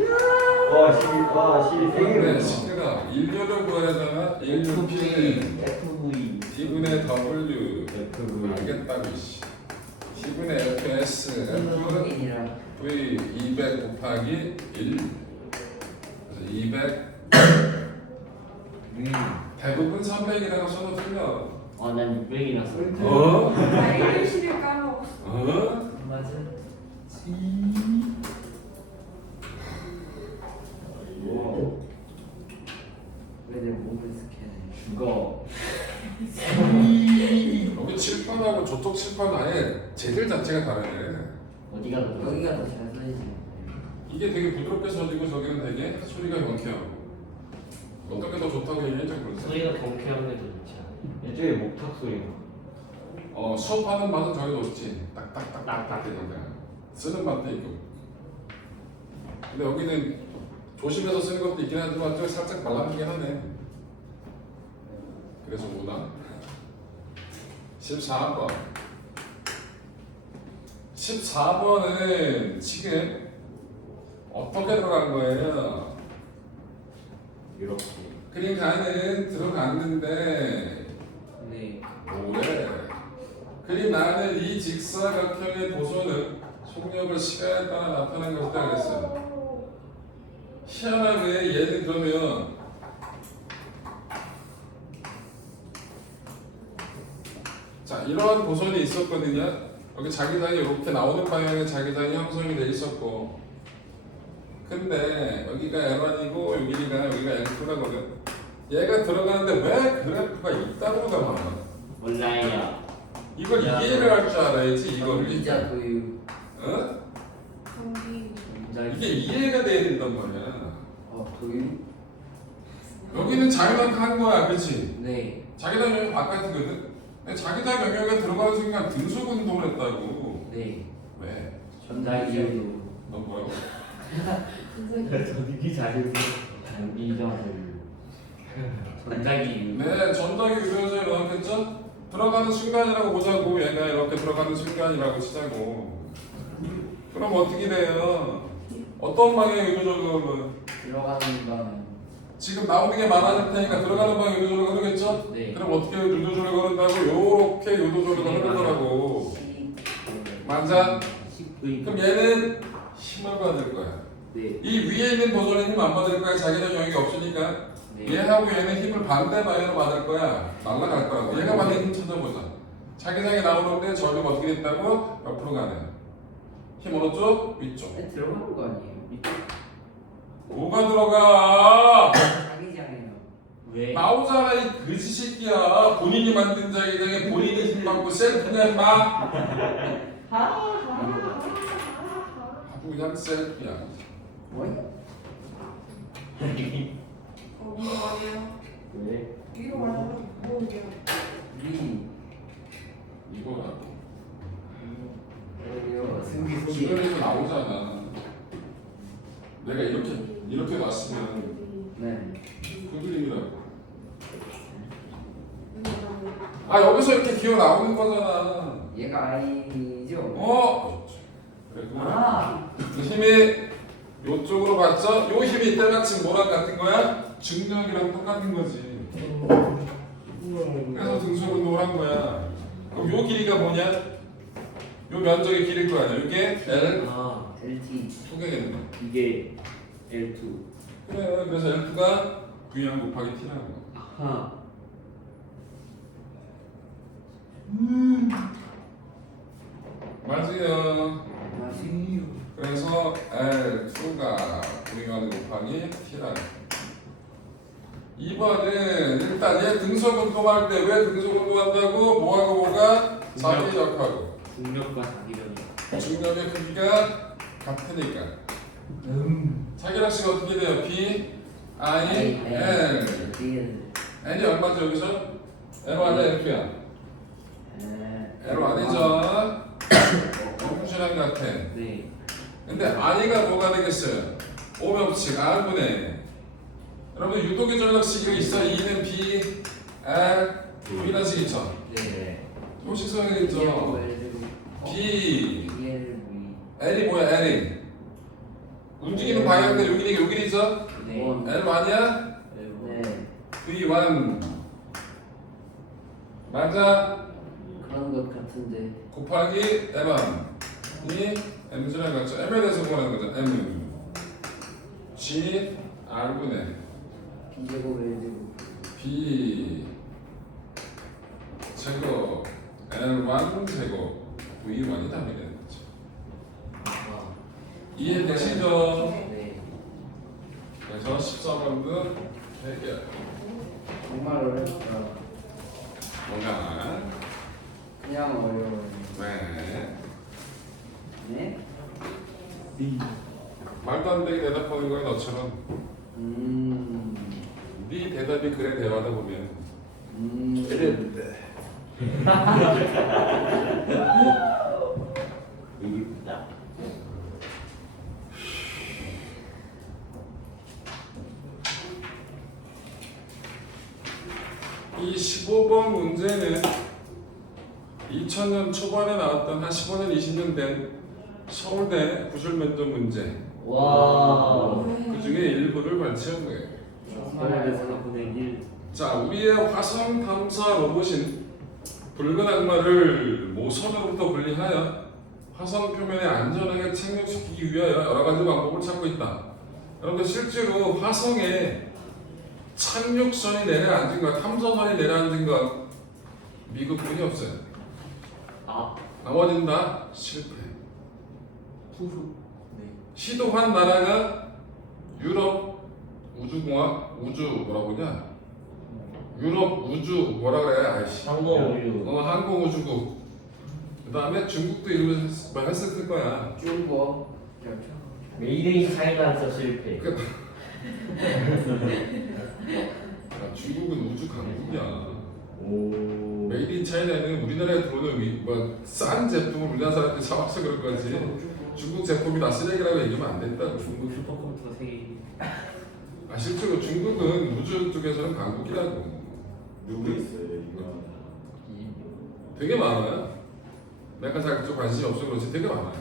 와, 12 그래, 시계가 인류를 구하잖아. 인류 P는 FV. T분의 W. FV. 알겠다고 씨. T분의 FS. F는 이랑 V 200 곱하기 1. 그래서 200. 대부분 300이라고 써도 틀려. 난 600이라서. 어? 나 A글씨를 까먹었어. 어? 맞아. 왜내 몸을 스캔해? 죽어. 여기 칠판하고 저쪽 칠판 아예 재질 자체가 다르네. 어디가 더 좋아? 여기가 더 잘 써지지. 이게 되게 부드럽게 써지고 저기는 되게 소리가 경쾌하고. 어떤 게 더 좋다고 얘기했지 모르겠어. 소리가 경쾌한 게 더 좋지 않아? 이쪽에 목탁 소리가. 수업하는 맛은 저기 좋지. 딱딱딱딱 되니까 쓰는 맛도 있고. 근데 여기는 조심해서 쓰는 것도 있긴 하지만 좀 살짝 말라지긴 하네. 그래서 뭐나? 14번. 14번은 지금 어떻게 들어간 거예요? 이렇게. 그러니까는 들어갔는데 네. 뭐래? 그림 나는 이 직사각형의 도소는 속력을 시간에 따라 나타난 것이다 그랬어요. 희한하게 얘는 그러면 자 이러한 도선이 있었거든요. 여기 자기장이 이렇게 나오는 방향에 자기장이 형성이 돼 있었고, 근데 여기가 L1이고 여기가 L2라거든. 얘가 들어가는데 왜 그래프가 이따구가 많아? 몰라요. 이걸 이해를 할 줄 알아야지 이거를. 전기자 도유. 어? 경기. 이게 이해가 돼야 된단 말이야. 도유? 여기는 자기장 한 거야, 그렇지? 네. 자기장 영역 바깥이거든. 근데 자기장 영역에 들어가는 순간 등속 운동을 했다고. 네. 왜? 전자기자 도유. 너 뭐라고? 진짜 전기 자주 전기자들. 전자기. 네, 전자기 유도에서 나왔겠죠? 들어가는 순간이라고 보자고. 얘가 이렇게 들어가는 순간이라고 치자고. 그럼 어떻게 돼요? 어떤 방향의 유도적으로? 들어가는 방. 지금 나오는 게 많아질 테니까 들어가는 방향 유도적으로 흐르겠죠? 네. 그럼 어떻게 유도적으로 흐른다고? 요렇게 유도적으로 흐르더라고. 맞아? 10V. 그럼 얘는 힘을 받을 거야. 네. 이 위에 있는 도전은 힘 안 받을 거야. 자기장 영역이 없으니까. 네. 얘하고 얘는 힘을 반대 방향으로 받을 거야. 날아갈 거라고. 얘가 받는 힘 찾아보자. 자기장이 나오는데 저기 어떻게 됐다고? 옆으로 가네. 힘 어느 쪽? 위쪽. 들어가는 거 아니에요? 뭐가 들어가? 자기장이요. 왜? 나오잖아 이 그지 새끼야. 본인이 만든 자기장에 본인이 힘 받고 셀프냐 임마. 아주 그냥 셀프야. 뭐야? 위로 가네요. 왜? 위로 가면 뭐게요? 위. 이거라고. 여기요. 승기. 주변에서 나오잖아. 내가 이렇게 놨으면 네. 그 그림이라고. 아 여기서 이렇게 기어 나오는 거잖아. 얘가 I죠? 그래 아. 그 힘이 요쪽으로 갔죠? 요 힘이 때마침 뭐랑 같은 거야? 중력이랑 똑같은 거지. 그래서 등속 운동을 한 거야. 그럼 요 길이가 뭐냐? 요 면적의 길일 거 아니야. 이게 L LT. 소개겠네. 이게 L2. 그래. 그래서 L2가 V양 곱하기 T라는 거. 아하. 맞아요. 맞아요. 그래서 L2가 V양 곱하기 T라는 거. 2번은 일단 얘 등속 운동할 때 왜 등속 운동한다고? 뭐하고 뭐가? 자기력하고 중력과 자기력이. 중력의 크기가 같으니까. 자기력식 어떻게 돼요? B, I, L. L이 얼마죠 여기서? L 아니야 L2야? L 아니죠? 정신한 같아. 네. 근데 I가 뭐가 되겠어요? 오명칙 R분의 여러분 유도기 전력식이 있어. E는 B, L, V라는 식 있죠? 네. 조식 써야겠죠? B, L이 뭐야 L이? 움직이는 방향대로 여기니 여기니죠? 네. L 아니야? 네. V1 맞아? 그런 것 같은데. 곱하기 L1 이 mg랑 같죠? m에 대해서 구하는 거죠. m g r분의 B제곱 L제곱 b 제곱 l1 제곱 v1이 답이 되는 거죠. 와. 이해되시죠? 네. 그래서 14번도 해결. 정말 어렵다. 뭔가 그냥 어려워요. 네. 네? B. 말도 안 되게 대답하는 거야 너처럼. 네 대답이 그래 대화하다 보면 이랬는데. 여기 이 15번 문제는 2000년 초반에 나왔던 한 15년 20년 된 서울대 구술 면접 문제 와. 그 중에 일부를 발췌한 거예요. 서울대 4분의 1. 자, 우리의 화성 탐사 로봇인 붉은 악마를 모선으로부터 분리하여 화성 표면에 안전하게 착륙시키기 위하여 여러 가지 방법을 찾고 있다. 여러분들 실제로 화성에 착륙선이 내려앉은 것, 탐사선이 내려앉은 것 미국뿐이 없어요. 아. 나머지는 다 실패. 투수. 네. 시도한 나라가 유럽 우주공학 우주 뭐라고 그러냐? 유럽 우주 뭐라 그래? 아이씨. 항공우주. 항공우주국. 그 다음에 중국도 이름을 했을 거야. 중국 그렇죠. 메이드 인 차이나에서 실패. 아, 중국은 우주 강국이야. 오. 메이드 인 차이나는 우리나라에 들어오는 싼 제품을 우리나라 사람들이 사와서 그럴 거지. 중국 제품이 다 쓰레기라고 얘기하면 안 된다고. 중국 슈퍼컴퓨터 세계. 아 실제로 중국은 우주 쪽에서는 강국이라고. 누구 있어요? 이거. 되게 많아요. 내가 잘 그쪽 관심이 없어 그렇지 되게 많아요.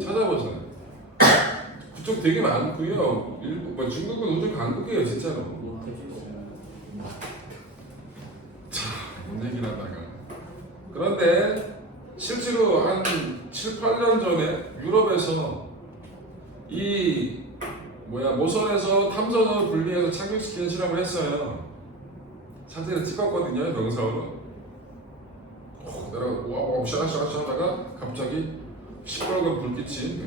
찾아보세요. 그쪽 되게 많고요. 일부 중국은 우주 강국이에요 진짜로. 뭔 얘기를 하다가. 그런데 실제로 한 7, 8년 전에 유럽에서 이 모선에서 탐사선을 분리해서 착륙시키는 실험을 했어요. 사진을 찍었거든요 영상으로. 내가 와 샤샤샤 하다가 갑자기 시뻘건 불빛이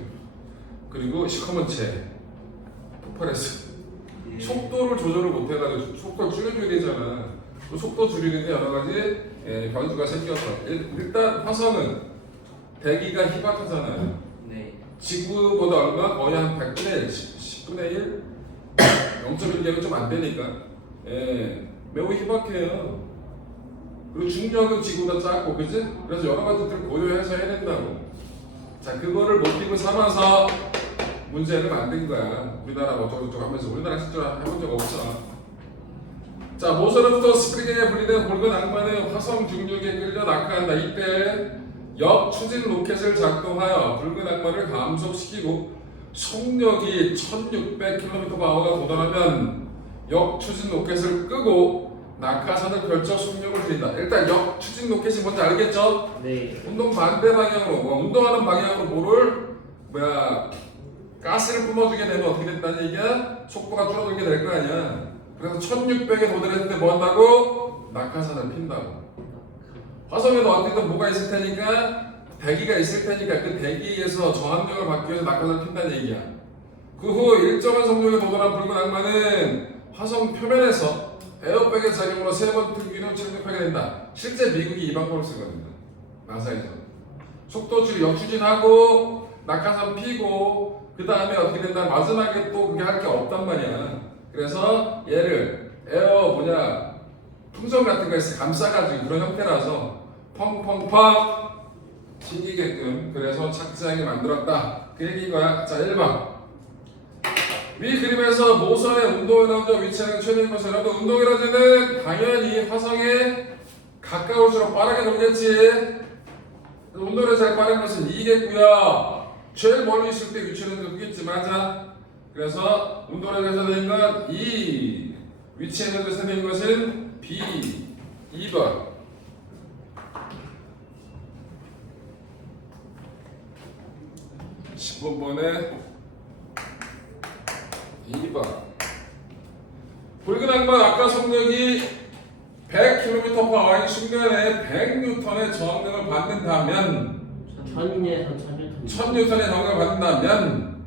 그리고 시커먼 재 폭발했어. 속도를 조절을 못해가지고 속도를 줄여줘야 되잖아. 그 속도 줄이는데 여러 가지 변수가 생겼어. 일단 화성은 대기가 희박하잖아요. 네. 지구보다 얼마? 거의 한 100분의 1, 10분의 1? 0.1개가 좀 안 되니까 매우 희박해요. 그리고 중력은 지구보다 작고 그지? 그래서 여러 가지들을 고려해서 해야 된다고. 자 그거를 모티브 삼아서 문제를 만든 거야. 우리나라 어쩌고저쩌고 하면서 우리나라 실제로 해본 적 없어. 자 모선으로부터 스프링에 분리된 붉은 악마는 화성 중력에 끌려 낙하한다. 이때 역추진 로켓을 작동하여 붉은 악마를 감속시키고 속력이 1600km/h가 도달하면 역추진 로켓을 끄고 낙하산을 펼쳐 속력을 줄인다. 일단 역추진 로켓이 뭔지 알겠죠? 네. 운동 반대 방향으로 운동하는 방향으로 가스를 뿜어주게 되면 어떻게 된다는 얘기야? 속도가 줄어들게 될 거 아니야. 그래서 1600에 도달했을 때 뭐 한다고? 낙하산을 핀다고. 화성에도 어디든 뭐가 있을 테니까 대기가 있을 테니까 그 대기에서 저항력을 받기 위해서 낙하산을 핀다는 얘기야. 그 후 일정한 속력에 도달한 붉은 악마는 화성 표면에서 에어백의 작용으로 3번 튕기는 착륙하게 된다. 실제 미국이 이 방법을 쓰거든요. 나사에서 속도 줄이 역추진하고 낙하산 피고 그 다음에 어떻게 된다. 마지막에 또 그게 할 게 없단 말이야. 그래서 얘를 풍선 같은 거에서 감싸가지고 그런 형태라서 펑펑펑 튕기게끔 그래서 착지하게 만들었다. 그 얘기인 거야. 자 1번 위 그림에서 모선의 운동에너지와 위치하는 최대인 것은 여러분 운동에너지는 당연히 화성에 가까울수록 빠르게 돌겠지. 운동에너지가 잘 빠른 것은 2겠고요. 제일 멀리 있을 때 위치하는 것도겠지. 맞아. 그래서 운동에너지가 되는 건 2, 위치에너지가 되는 것은 B. 2번 15번에 2번. 붉은 악마 아까 속력이 100km/h인 순간에 100N의 저항력을 받는다면 1000N의 저항력을 받는다면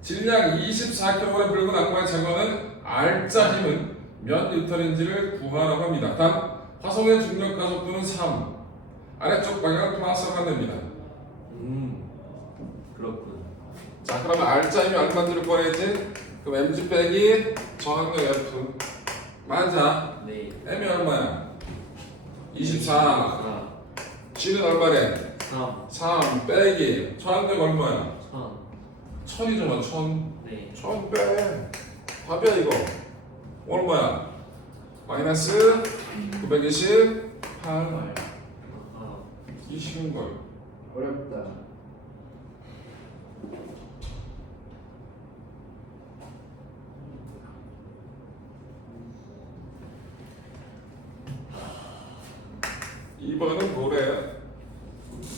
질량 24kg의 붉은 악마의 제거는 R자 힘은 몇 뉴턴인지를 구하라고 합니다. 단 화성의 중력 가속도는 3 아래쪽 방향을 플러스하면 됩니다. 그렇군. 자 그러면 R자 힘이 얼마인지를 구해야지. 그럼 mg 빼기 저항력 F 맞아. 네. m이 얼마야? 24 4 g는 얼마래? 3 3 빼기 저항력 얼마야? 1000 1000이잖아 1000 네. 1000 빼. 답이야 이거. 얼마야? 마이너스 928 아 20인걸. 어렵다. 이번은 뭐래?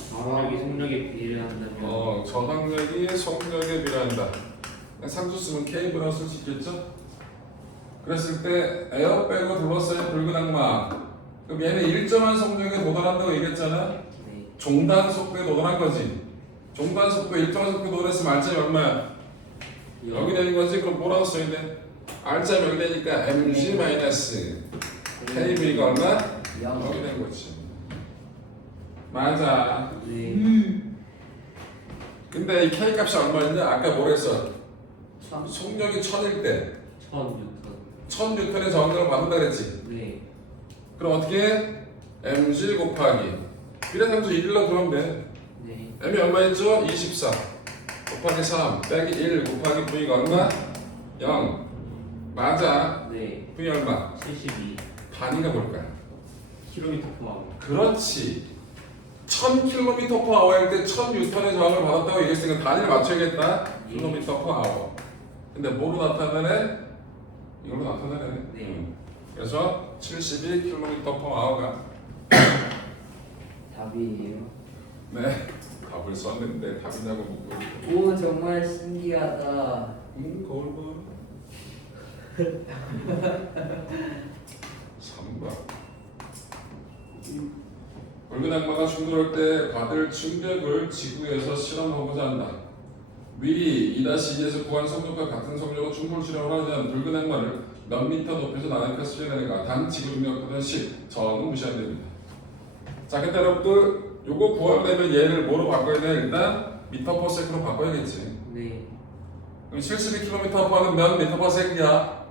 저항력이 속력에 비례를 한다면 저항력이 속력에 비례한다. 상수 쓰면 K분하고 쓸 수 있겠죠? 그랬을 때 에어백으로 둘러싸인 붉은 악마. 그럼 얘는 일정한 속력에 도달한다고 얘기했잖아. 네. 종단 속도에 도달한 거지. 종단 속도 일정한 속도에 도달했으면 R점이 얼마야? 여기 되는 거지. 그럼 뭐라고 써야 돼? R점이 여기 되니까 mg 마이너스 KV가 얼마? 여기 되는 거지. 맞아. 네. 근데 이 K 값이 얼마였냐? 아까 뭐랬어? 참. 속력이 1000일 때 1000 뉴턴 1000N의 저항력을 받는다 그랬지. 네. 그럼 어떻게 해? mg 곱하기 비례상수 1로 그러면 돼. 네. m이 얼마였죠? 24 곱하기 3 빼기 1 곱하기 v가 얼마? 0 맞아. 네. v 얼마? 72 단위가 뭘까요? 킬로미터 per hour. 그렇지. 1000km/h일 때 1000N의 저항을 받았다고 얘기했으니까 단위를 맞춰야겠다. km/h. 근데 뭐로 나타나네? 이걸로 나타나네. 네. 그래서 72km/h가 답이에요. 네. 답을 썼는데 답이냐고 묻고 있고. 오 정말 신기하다. 거울 봐. 3번. 붉은 악마가 충돌할 때 받을 충격을 지구에서 실험해보자 한다. 미리 2-2에서 구한 속력과 같은 속력으로 충돌 실험을 하지 않은 붉은 악마를 몇 미터 높이에서 나니까 수련하니까 단 지구 중력보다 10 저항은 무시하면 됩니다. 자 근데 여러분들 요거 구하려면 얘를 뭐로 바꿔야 돼? 일단 미터 퍼 세크로 바꿔야겠지. 네. 그럼 72km/h는 몇 미터 퍼 세크야?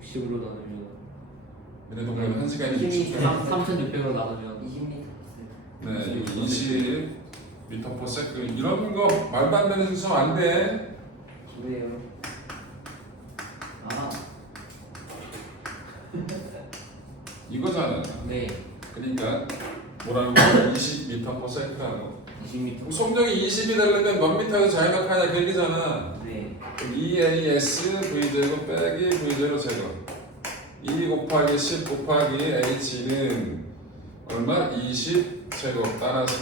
60으로 나누면 근데 동네는 1시간에 60분. 3600으로 나누면 20m. 네, 20m per second 이런 거 말도 안 되는 순서 안 돼. 왜요? 아 이거잖아. 네. 그러니까 뭐라고 20m per second라고. 20m. 속력이 20이 되려면 몇 미터에서 자유낙하냐 그 얘기잖아. 네. 그럼 2NES V제곱 빼기 V제로 제곱 2 곱하기 10 곱하기 H는 얼마? 20제곱 따라서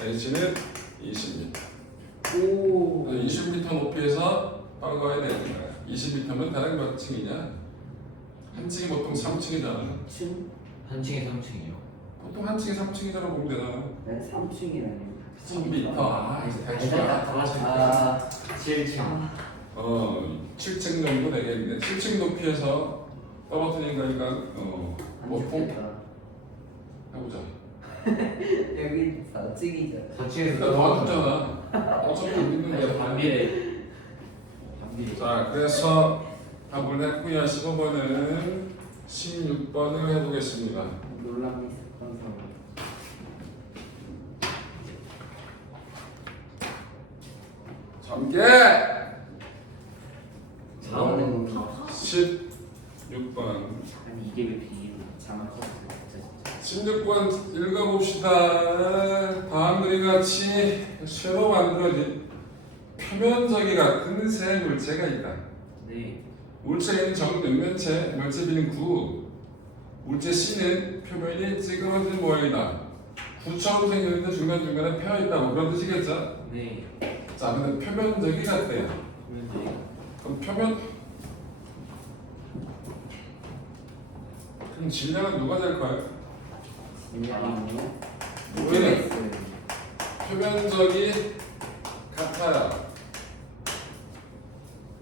H는 20m. 오. 20m 높이에서 떨궈야 되는 거야. 20m면 다른 몇 층이냐? 한 층이 보통 3층이잖아. 층? 한 층에 3층이요. 보통 한 층이 3층이잖아 보면 되잖아. 난 3층이라니. 3m. 아, 이제 대충 아 7층. 7층 정도 되겠네. 7층 높이에서 떨어뜨린 거니까 안 보통 좋겠다. 해보자. 여기 4층이잖아. 4층에서 그러니까 도와줬잖아. 어차피 안 믿는 거야. 반비례. 반비례. 자, 그래서 답을 했고요. 15번은 16번을 해보겠습니다. 논란이 있었던 상황. 전개 저는 16번. 아니 이게 왜 비밀이야? 장학금 16번 읽어봅시다. 다음 그림 같이 쇠로 만들어진 표면적이 같은 세 물체가 있다. 네. 물체 A는 정육면체, 물체 B는 구. 물체 C는 표면이 찌그러진 모양이다. 구처럼 생겼는데 중간중간에 펴있다고 그런 뜻이겠죠? 네. 자, 근데 표면적이 같아요. 그럼 그럼 질량은 누가 될 거예요? 질량이요? 부피는 표면적이 같아요.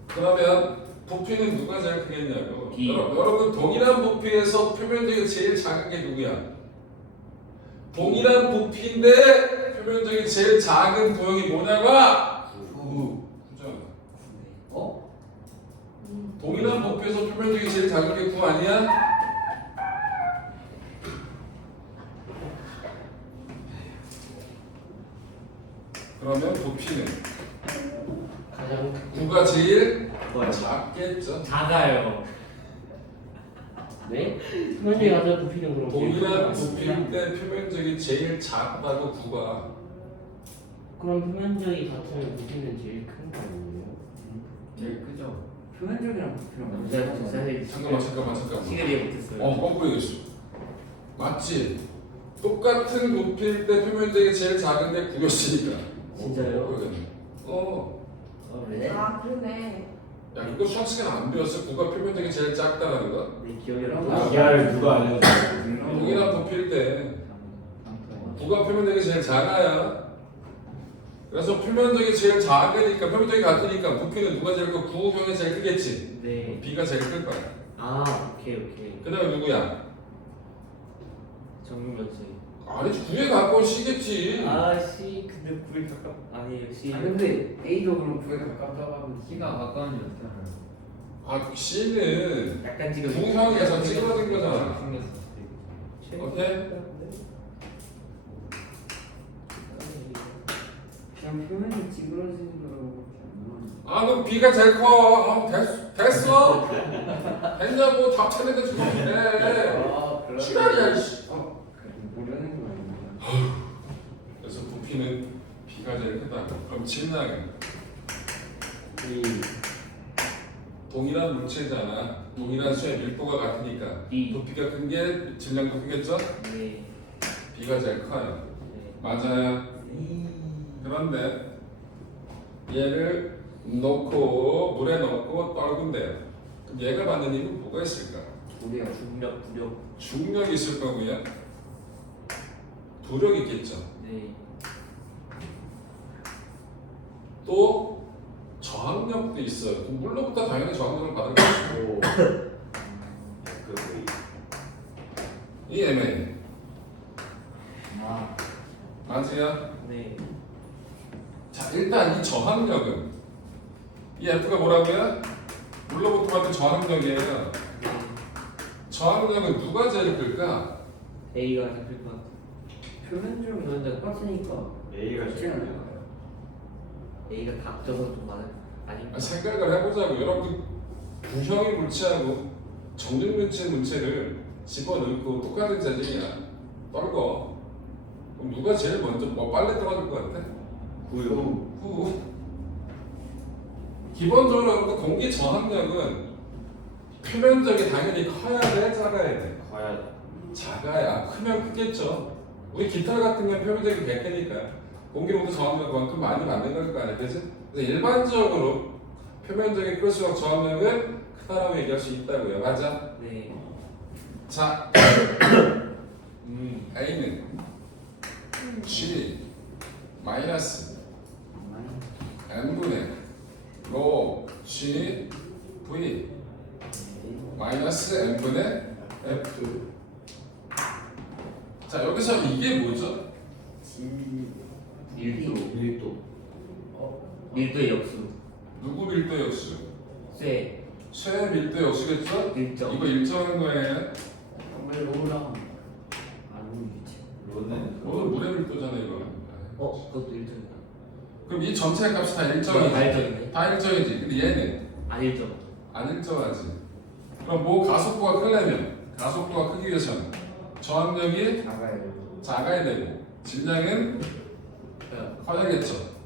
그러면 부피는 누가 제일 크겠냐고. B. 여러분 동일한 부피에서 표면적이 제일 작은 게 누구야? 동일한 부피인데 표면적이 제일 작은 도형이 뭐냐고? 구죠. 어? 동일한 부피에서 표면적이 제일 작은 게 9 아니야? 그러면 부피는 가장 9가 제일 뭐야? 작겠죠. 작아요. 네? 표면적이 가장 부피는 그럼 동일한 부피일 때 표면적이 제일 작다고 9가. 그럼 표면적이 같으면 부피는 제일 큰 거 아니에요? 제일 크죠? 표면적이랑 부피랑 제가 완전 자세히 잠깐만. 시계를 이해 못했어요. 거꾸로 얘기했어. 맞지? 똑같은 부피일 때 표면적이 제일 작은데 9였으니까. 진짜요? 그러겠네. 아, 네? 아 그러네. 야 이거 수학 시간 안 배웠어? 9가 표면적이 제일 작다라는 거? 네, 기억이 안 그럼 나. 기아를 누가 알려줬어? 동일한 부피일 때 9가 표면적이 제일 작아야. 그래서 표면적이 제일 작으니까 표면적이 같으니까 부피는 누가 제일 크고 9형이 제일 크겠지. 네. B가 제일 클 거야. 아, 오케이. 그 다음에 누구야? 정면적. 아니 9에 가까운 C겠지. 아, C 근데 9에 가깝 아니에요. C. 아 근데 A도 그럼 9에 가깝다고 하면 C가 가까운지 어떻게 알아요? 아 C는 약간 지금 9형에서 찌그러진 거잖아. 생겼어. 오케이? 그냥 표면이 찌그러지는 거라고 아 그럼 B가 제일 커. 됐어? 됐냐고 답 찾는데 좀 해. 아 시간이야 이씨. 모르는 거 아닌가? 그래서 부피는 B가 제일 크다. 그럼 질량은 동일한 물체잖아. 동일한 수의 밀도가 같으니까 B. 부피가 큰 게 질량도 크겠죠? 네. B가 제일 커요. 네. 맞아요. 그런데 얘를 넣고 물에 넣고 떨군대요. 그럼 얘가 받는 힘은 뭐가 있을까? 우리가 중력, 부력. 중력이 있을 거고요. 도력이 있겠죠. 네. 또 저항력도 있어요. 그럼 물로부터 당연히 저항력을 받을 거고. 이 MA 아 맞아요. 네. 자 일단 이 저항력은 이 F가 뭐라고요? 물로부터 받은 저항력이에요. 저항력은 누가 제일 클까? A가 가장 클것 같아. 표면적이 표면적. 똑같으니까 A가 그렇지 제일 않을까요? A가 각져서 좀 많은 아닌가? 생각을 해보자고. 여러분 구형의 물체하고 정육면체 물체를 집어넣고 똑같은 재질이야. 떨궈. 그럼 누가 제일 먼저 빨리 떨어질 것 같아? 구요. 후. 기본적으로 공기 저항력은 표면적이 당연히 커야 돼, 작아야 돼? 과야 돼. 작아야. 크면 크겠죠. 우리 깃털 같은 건 표면적이 100개니까 공기로부터 저항력 그만큼 많이 받는 걸 거 아니야, 그지? 그래서 일반적으로 표면적이 클수록 저항력은 크다라고 얘기할 수 있다고요. 맞아? 네. 자, A는 G 마이너스 N분의 로 G V 마이너스 N분의 F. 자 여기서 이게 뭐죠? 밀도. 밀도의 역수. 누구 밀도 역수? 쇠. 쇠 밀도 역수겠죠? 일정. 이거 일정하는 거예요. 정말 로우랑 아는 위치 로는 오늘 물의 밀도잖아 이거는. 그것도 일정이다. 그럼 이 전체 값이 다 일정이지? 알정이네. 다 일정이지. 근데 얘는 안 일정. 안 일정하지. 그럼 뭐 가속도가 크려면 가속도가 크기 위해서는 저항력이 작아요. 작아야 되고 질량은 커야겠죠.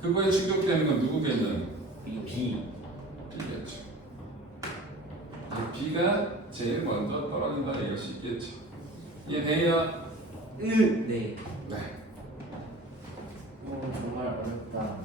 그거에 충족되는 건 누구겠냐면 B. B겠죠. B가 제일 먼저 떨어진다는 얘기할 수 있겠죠. 이해돼요? 네. 네. 정말 어렵다.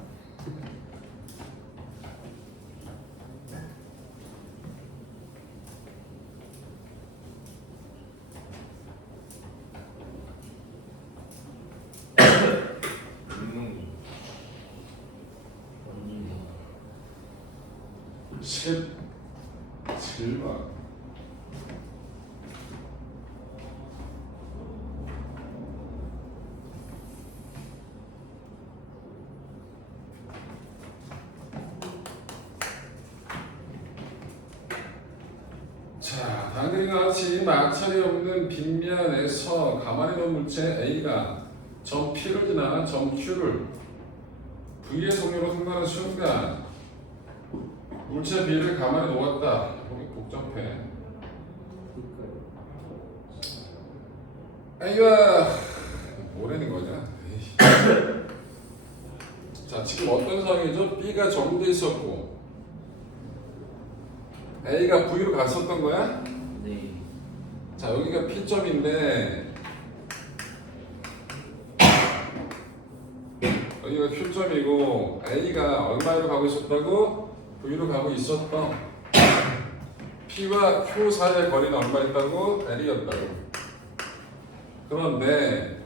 17번. 자, 다음 그림과 같이 마찰이 없는 빗면에서 가만히 놓은 물체 A가 점 P를 지나 점 Q를 V의 속력으로 통과하는 순간 물체 B를 가만히 놓았다. 여기 복잡해. A가 뭐라는 거냐? 에이. 자, 지금 어떤 상황이죠? B가 정지돼 있었고 A가 V로 갔었던 거야? 네. 자, 여기가 P점인데 여기가 Q점이고 A가 얼마로 가고 있었다고? V로 가고 있었던 P와 Q 사이의 거리는 얼마였다고? L이었다고. 그런데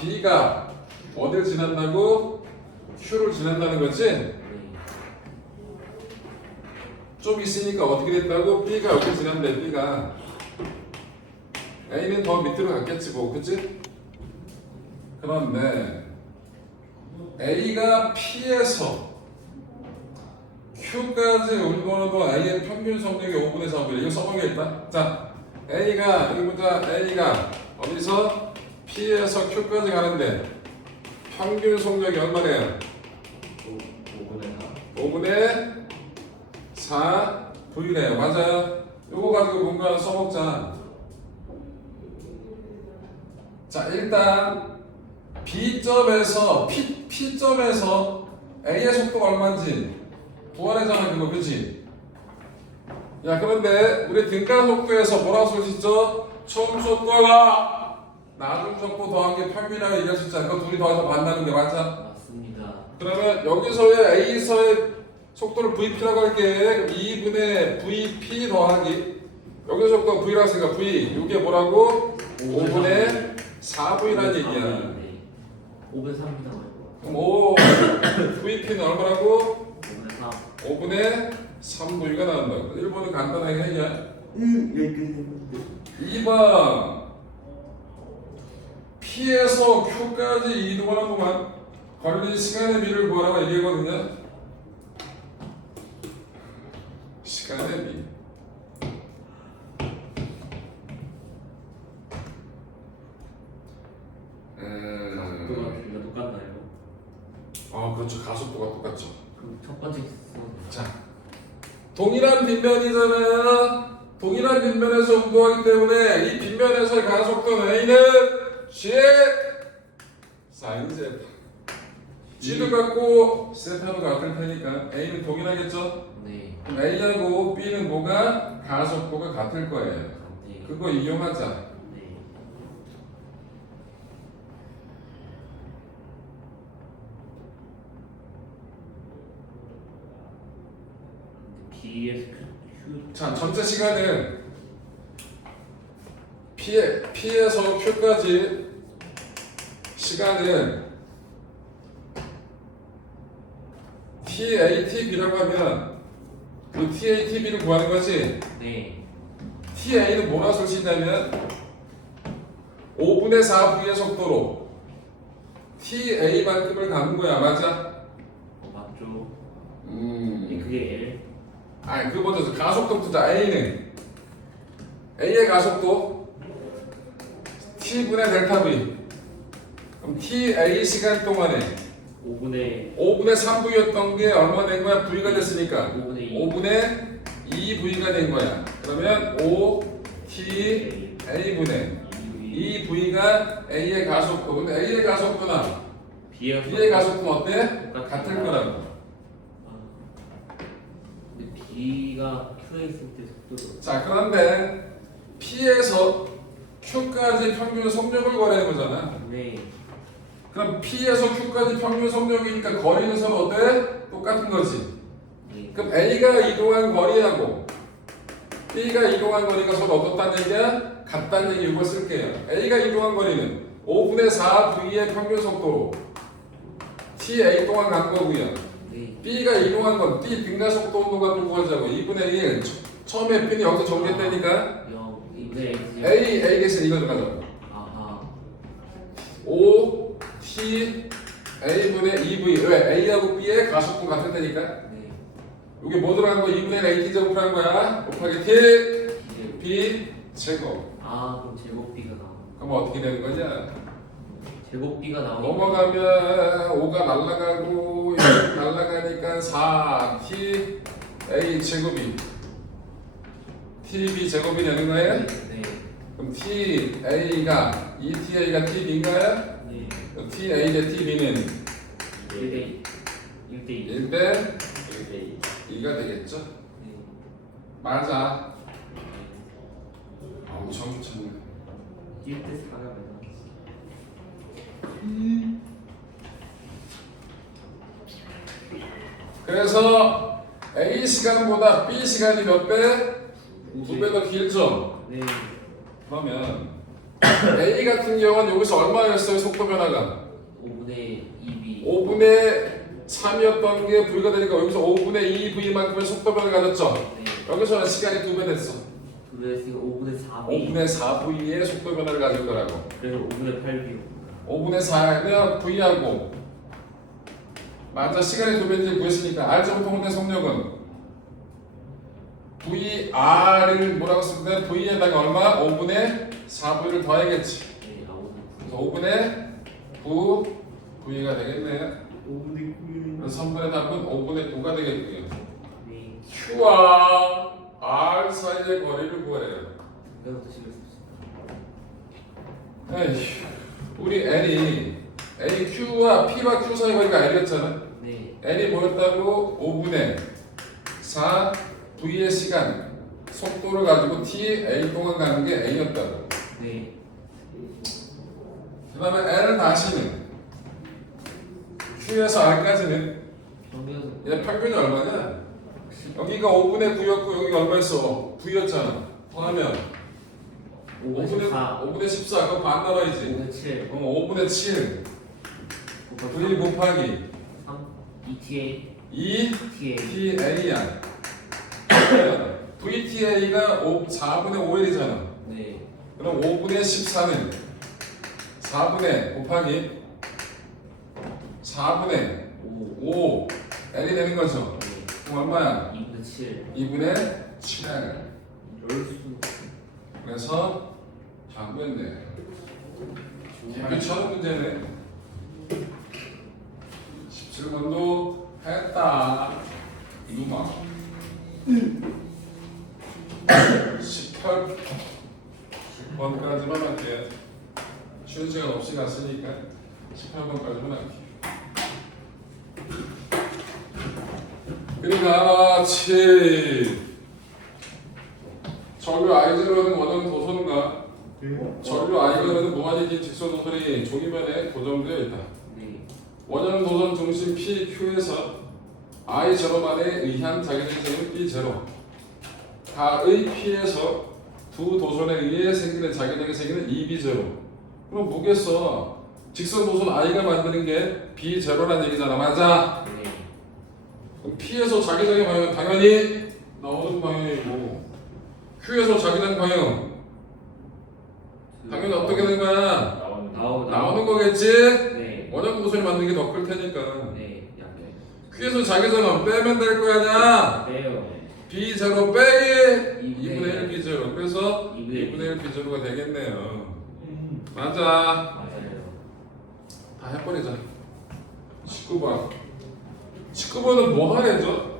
B가 어딜 지난다고? Q를 지난다는 거지? 네. 좀 있으니까 어떻게 됐다고? B가 여기 지난대. B가 A는 더 밑으로 갔겠지 뭐, 그치? 그런데 A가 P에서 Q까지 온 거는 또 A의 평균 속력이 5분의 4분의 이거 써보겠다. 자, A가 여기 보자. A가 어디서 P에서 Q까지 가는데 평균 속력이 얼마래요? 5분의 4 V래요. 맞아요. 요거 가지고 뭔가 써먹자. 자, 일단 B점에서 P점에서 A의 속도가 얼마인지 구하래잖아 그거, 그치? 야, 그런데 우리 등가 속도에서 뭐라고 쓸 수 있죠? 총 속도가 나중 속도 더한 게 평균이라고 얘기할 수 있잖아. 그거 둘이 더해서 만나는 게 맞아? 맞습니다. 그러면 여기서의 A에서의 속도를 VP라고 할게. 그럼 2분의 VP 더하기 여기 속도가 V라고 했으니까 V 이게 뭐라고? 5분의 4V라는 얘기야. 네. 5분의 3입니다. 그럼 5 VP는 얼마라고? 5분의 3. 5분의 3V가 나온다고. 1번은 간단하게 해야. 2번 P에서 Q까지 이동하는 동안 걸린 시간의 비를 구하라고 얘기하거든요. 시간의 비. 각도가 둘다 똑같나요? 그렇죠. 가속도가 똑같죠. 그럼 첫 번째 선. 자, 동일한 빗면이잖아요. 동일한 빗면에서 운동하기 때문에 이 빗면에서의 가속도는 A는 G 사인 제타. G도 같고 세타도 같을 테니까 A는 동일하겠죠? 네. 그럼 A하고 B는 뭐가? 가속도가 같을 거예요. 네. 그거 이용하자. 네. B에서 Q. 자, 전체 시간은 P에서 Q까지 시간은 TATB라고 하면 그 TATB를 구하는 거지. 네. TA는 뭐라 쓸 수 있냐면 5분의 4V의 속도로 TA만큼을 가는 거야. 맞아? 맞죠. 네, 그게 L. 아니, 그 먼저 가속도 투자 A는 A의 가속도 T분의 델타 V. 그럼 TA 시간 동안에 5분의 3V였던 게 얼마 된 거야? V가 됐으니까 5분의 2. 5분의 2V가 된 거야. 그러면 5TA분의 2V가 A의 가속도. 근데 A의 가속도나 B의 가속도는 어때? 같을 거라고. 근데 B가 Q에 있을 때 속도도. 자, 그런데 P에서 Q까지 평균 속력을 구하는 거잖아. 네. 그럼 P에서 Q까지 평균 속력이니까 거리는 서로 어때? 똑같은 거지. 네. 그럼 A가 이동한 거리하고 B가 이동한 거리가 서로 어떻다는 얘기야? 같다는 얘기 이걸 쓸게요. A가 이동한 거리는 5분의 4V의 평균 속도로 TA 동안 간 거고요. 네. B가 이동한 건 B 등가 속도 운동과 구하자고 2분의 1 처음에 B는 여기서 정리했다니까 0 2분의 A 대신 이거 좀 가자고 아하 5 T A분의 2V 왜? A하고 B의 가속도 같을 테니까 네 여기 뭐 들어간 거 2분의 1 AT 제곱을 한 거야 곱하기 T 이제 B 제곱 아 그럼 제곱비가 나와 그럼 어떻게 되는 거냐 제곱비가 나오니까 넘어가면 5가 날아가고 이렇게 날아가니까 4T A 제곱이 TB 제곱이 되는 거예요? 네 그럼 TA가 2TA가 TB인가요? 네 TA 대 TB는 1대 1대 2 1대 1대2 2가 되겠죠? 네 맞아 아우 정신 쳤네 1대 4가 왜 그래서 A 시간보다 B 시간이 몇 배? 2배 더 길죠? 네 그러면 A 같은 경우는 여기서 얼마였어요? 속도 변화가 5분의 2b 5분의 3이었던 게 V가 되니까 여기서 5분의 2V만큼의 속도 변화가 가졌죠? 네 여기서는 시간이 2배 됐어 2배에서 5분의 4b 5분의 4V의 속도 변화를 가진 거라고 그래서 5분의 8b 5분의 4면 V하고 맞아 시간이 2배인지 구했으니까 R 통분된 속력은 VR을 뭐라고 쓰면 V에다가 얼마? 5분의 4V를 더해야겠지 네 그래서 5분의 9 V가 되겠네요 5분의 9 그래서 3분의 답은 5분의 9가 되겠고요 네 Q와 R 사이의 거리를 구해요 이거부터 신경 씁시다 에휴 우리 L이 Q와 P와 Q 사이 거리가 L이었잖아 네 L이 뭐였다고? 5분의 4 V의 시간 속도를 가지고 T, A 동안 가는 게 A였다고 네 그 다음에 L을 다시는 Q에서 R까지는 정비해서 얘 평균이 얼마냐? 여기가 5분의 9였고 여기가 얼마였어? V였잖아 더하면 5분의 4 5분의 14 그거 반 나와야지 5분의 7 5분의 7 V 곱하기 3 2ta 2 ta TA야 VTA가 4분의 5일이잖아 네 그럼 5분의 14는 4분의 곱하기 4분의 5 5 L이 되는 거죠 네 그럼 얼마야? 2분의 7 2분의 7L 이럴 수 그래서 답은 괜찮은 문제네 17번도 했다 이놈아 18번까지만 할게 쉬는 시간 없이 갔으니까 18번까지만 할게 그러니까 7 전류 I0는 원형 도선과 전류 I0는 무한히 긴 직선 도선이 종이면에 고정되어 있다. 네 원형 도선 중심 PQ에서 I0만에 의한 자기적인 세기는 B0 가의 P에서 두 도선에 의해 생기는 자기적인 세기는 EB0 그럼 뭐겠어? 직선 도선 I가 만드는 게 B0라는 얘기잖아 맞아? 네 그럼 P에서 자기적인 방향은 당연히 나오는 방향이고 Q에서 자기장 방향 당연히 어떻게 되는 거야? 나오는 거겠지? 네 원형 도선이 만드는 게 더 클 테니까 네 약간 Q에서 자기장은 빼면 될 거 아니야? 빼요 B0 빼기 2분의 2분의 1 B0 그래서 2분의 2분의 1 B0가 되겠네요 맞아 맞아요 다 해버리자 19번 19번은 뭐 하래죠?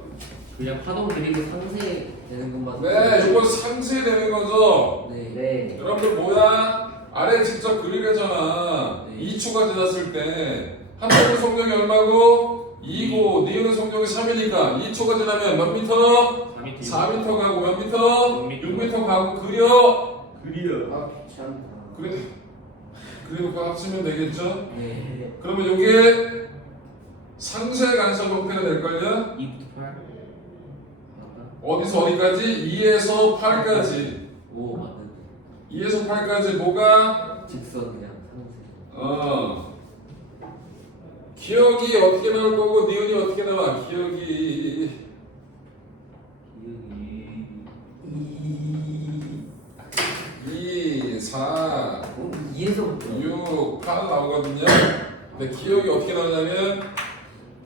그냥 파동 그리고 상세 되는 것만 네 이거 상쇄되는 거죠 네 여러분들 뭐야? 아래 직접 그리래잖아 네. 2초가 지났을 때 한쪽의 속력이 얼마고? 2고 니은의 속력이 3이니까 2초가 지나면 몇 미터? 4미터 가고 몇 미터? 6미터 가고 그려 아 귀찮다 그래놓고 합치면 되겠죠? 네 그러면 이게 상쇄 간섭 형태가 될걸요? 2부터 8 맞다 어디서 어디까지? 2에서 8까지 오 맞는데 2에서 8까지 뭐가? 직선 그냥 상세 기억이 어떻게 나올 거고 니은이 어떻게 나와? 기억이 2, 4, 2에서부터 6, 8 나오거든요. 근데 기억이 어떻게 나오냐면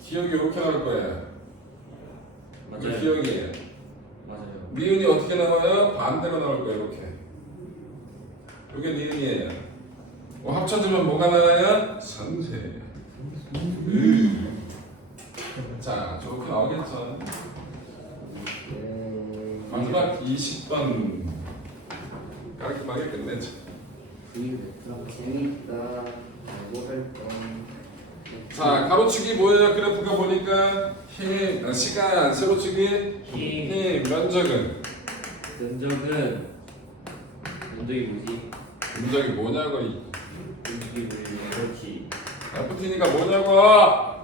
기억이 이렇게 나올 거예요. 이게 맞아요. 기억이에요. 맞아요. 니은이 어떻게 나와요? 반대로 나올 거예요. 이렇게. 이게 니은이에요. 뭐 합쳐지면 뭐가 나와요? 선세. 자, 저렇게 나오겠죠. 마지막 20번 깔끔하게 끝냈죠. 재밌다. 뭐 할까? 자, 가로치기 뭐예요? 그래프가 보니까 힘, 시간, 세로치기 힘, 면적은 면적은 뭐지? 면적이 뭐냐고 이 면적이 그렇지. FT니까 뭐냐고.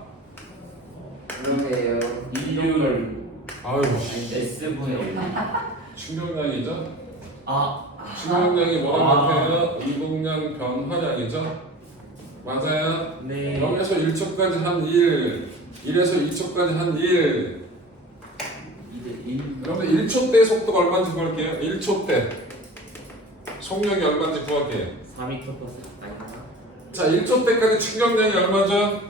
그러게요. 이율 아유, S분의 1. 충격량이죠. 아 충격량이 뭐라고 아. 할까요? 이동량 변화량이죠. 맞아요. 네. 0에서 1초까지 한 1, 1에서 2초까지 한 1. 2대 1. 그러면 1초 때 속도가 얼마인지 구할게요. 1초 때 속력이 얼마인지 구할게요. 4m 플러스 아니야. 자, 1초 때까지 충격량이 얼마죠?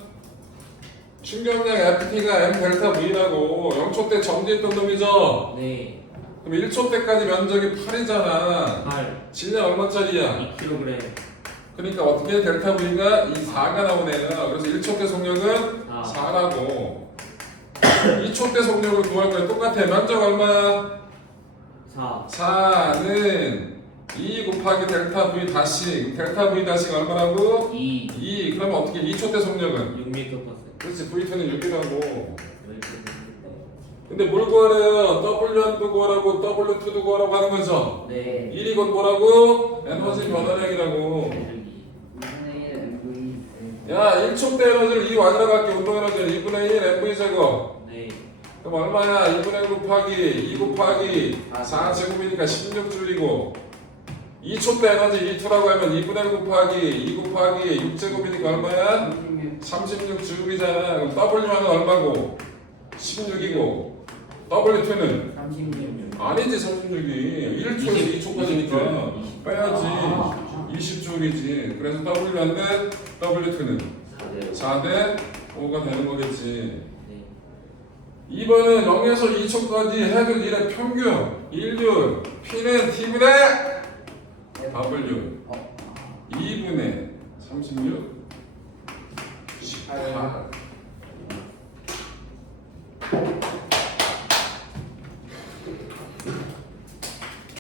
충격량 FT가 M 델타 V라고 0초 때 정지했던 놈이죠? 네. 그럼 1초 때까지 면적이 8이잖아. 8. 질량 얼마짜리야? 2kg. 그러니까 어떻게 델타 V가 이 4가 나오네요. 그래서 1초 때 속력은 4. 4라고 2초 때 속력을 구할 거예요. 똑같아. 면적 얼마야? 4. 4는 2 곱하기 델타 V 다시 델타 V 다시가 얼마라고? 2. 2. 그러면 어떻게 2초 때 속력은? 6m 플러스. 그렇지. V2는 6이라고. 근데 뭘 구하래요? W1도 구하라고 W2도 구하라고 하는 거죠? 네. 1이 곧 뭐라고? 에너지 변화량이라고. 야, 1초 때 에너지를 2 완이라고 할게. 운동 에너지를 2분의 1 MV 제곱. 네. 그럼 얼마야? 2분의 1 곱하기 2 곱하기 4 제곱이니까 16줄이고 2초 때 에너지 E2라고 하면 2분의 1 곱하기 2 곱하기 6 제곱이니까 얼마야? 36줄이잖아. 그럼 W1은 얼마고? 16이고 W2는? 36. 아니지 36이 1초에서 2초까지니까 빼야지 20줄이지. 그래서 W1대 W2는 4대 4대 5가 되는 거겠지. 네. 2번은 0에서 2초까지 해도 1의 평균 인류 P는 T분의 W 2분의 36 18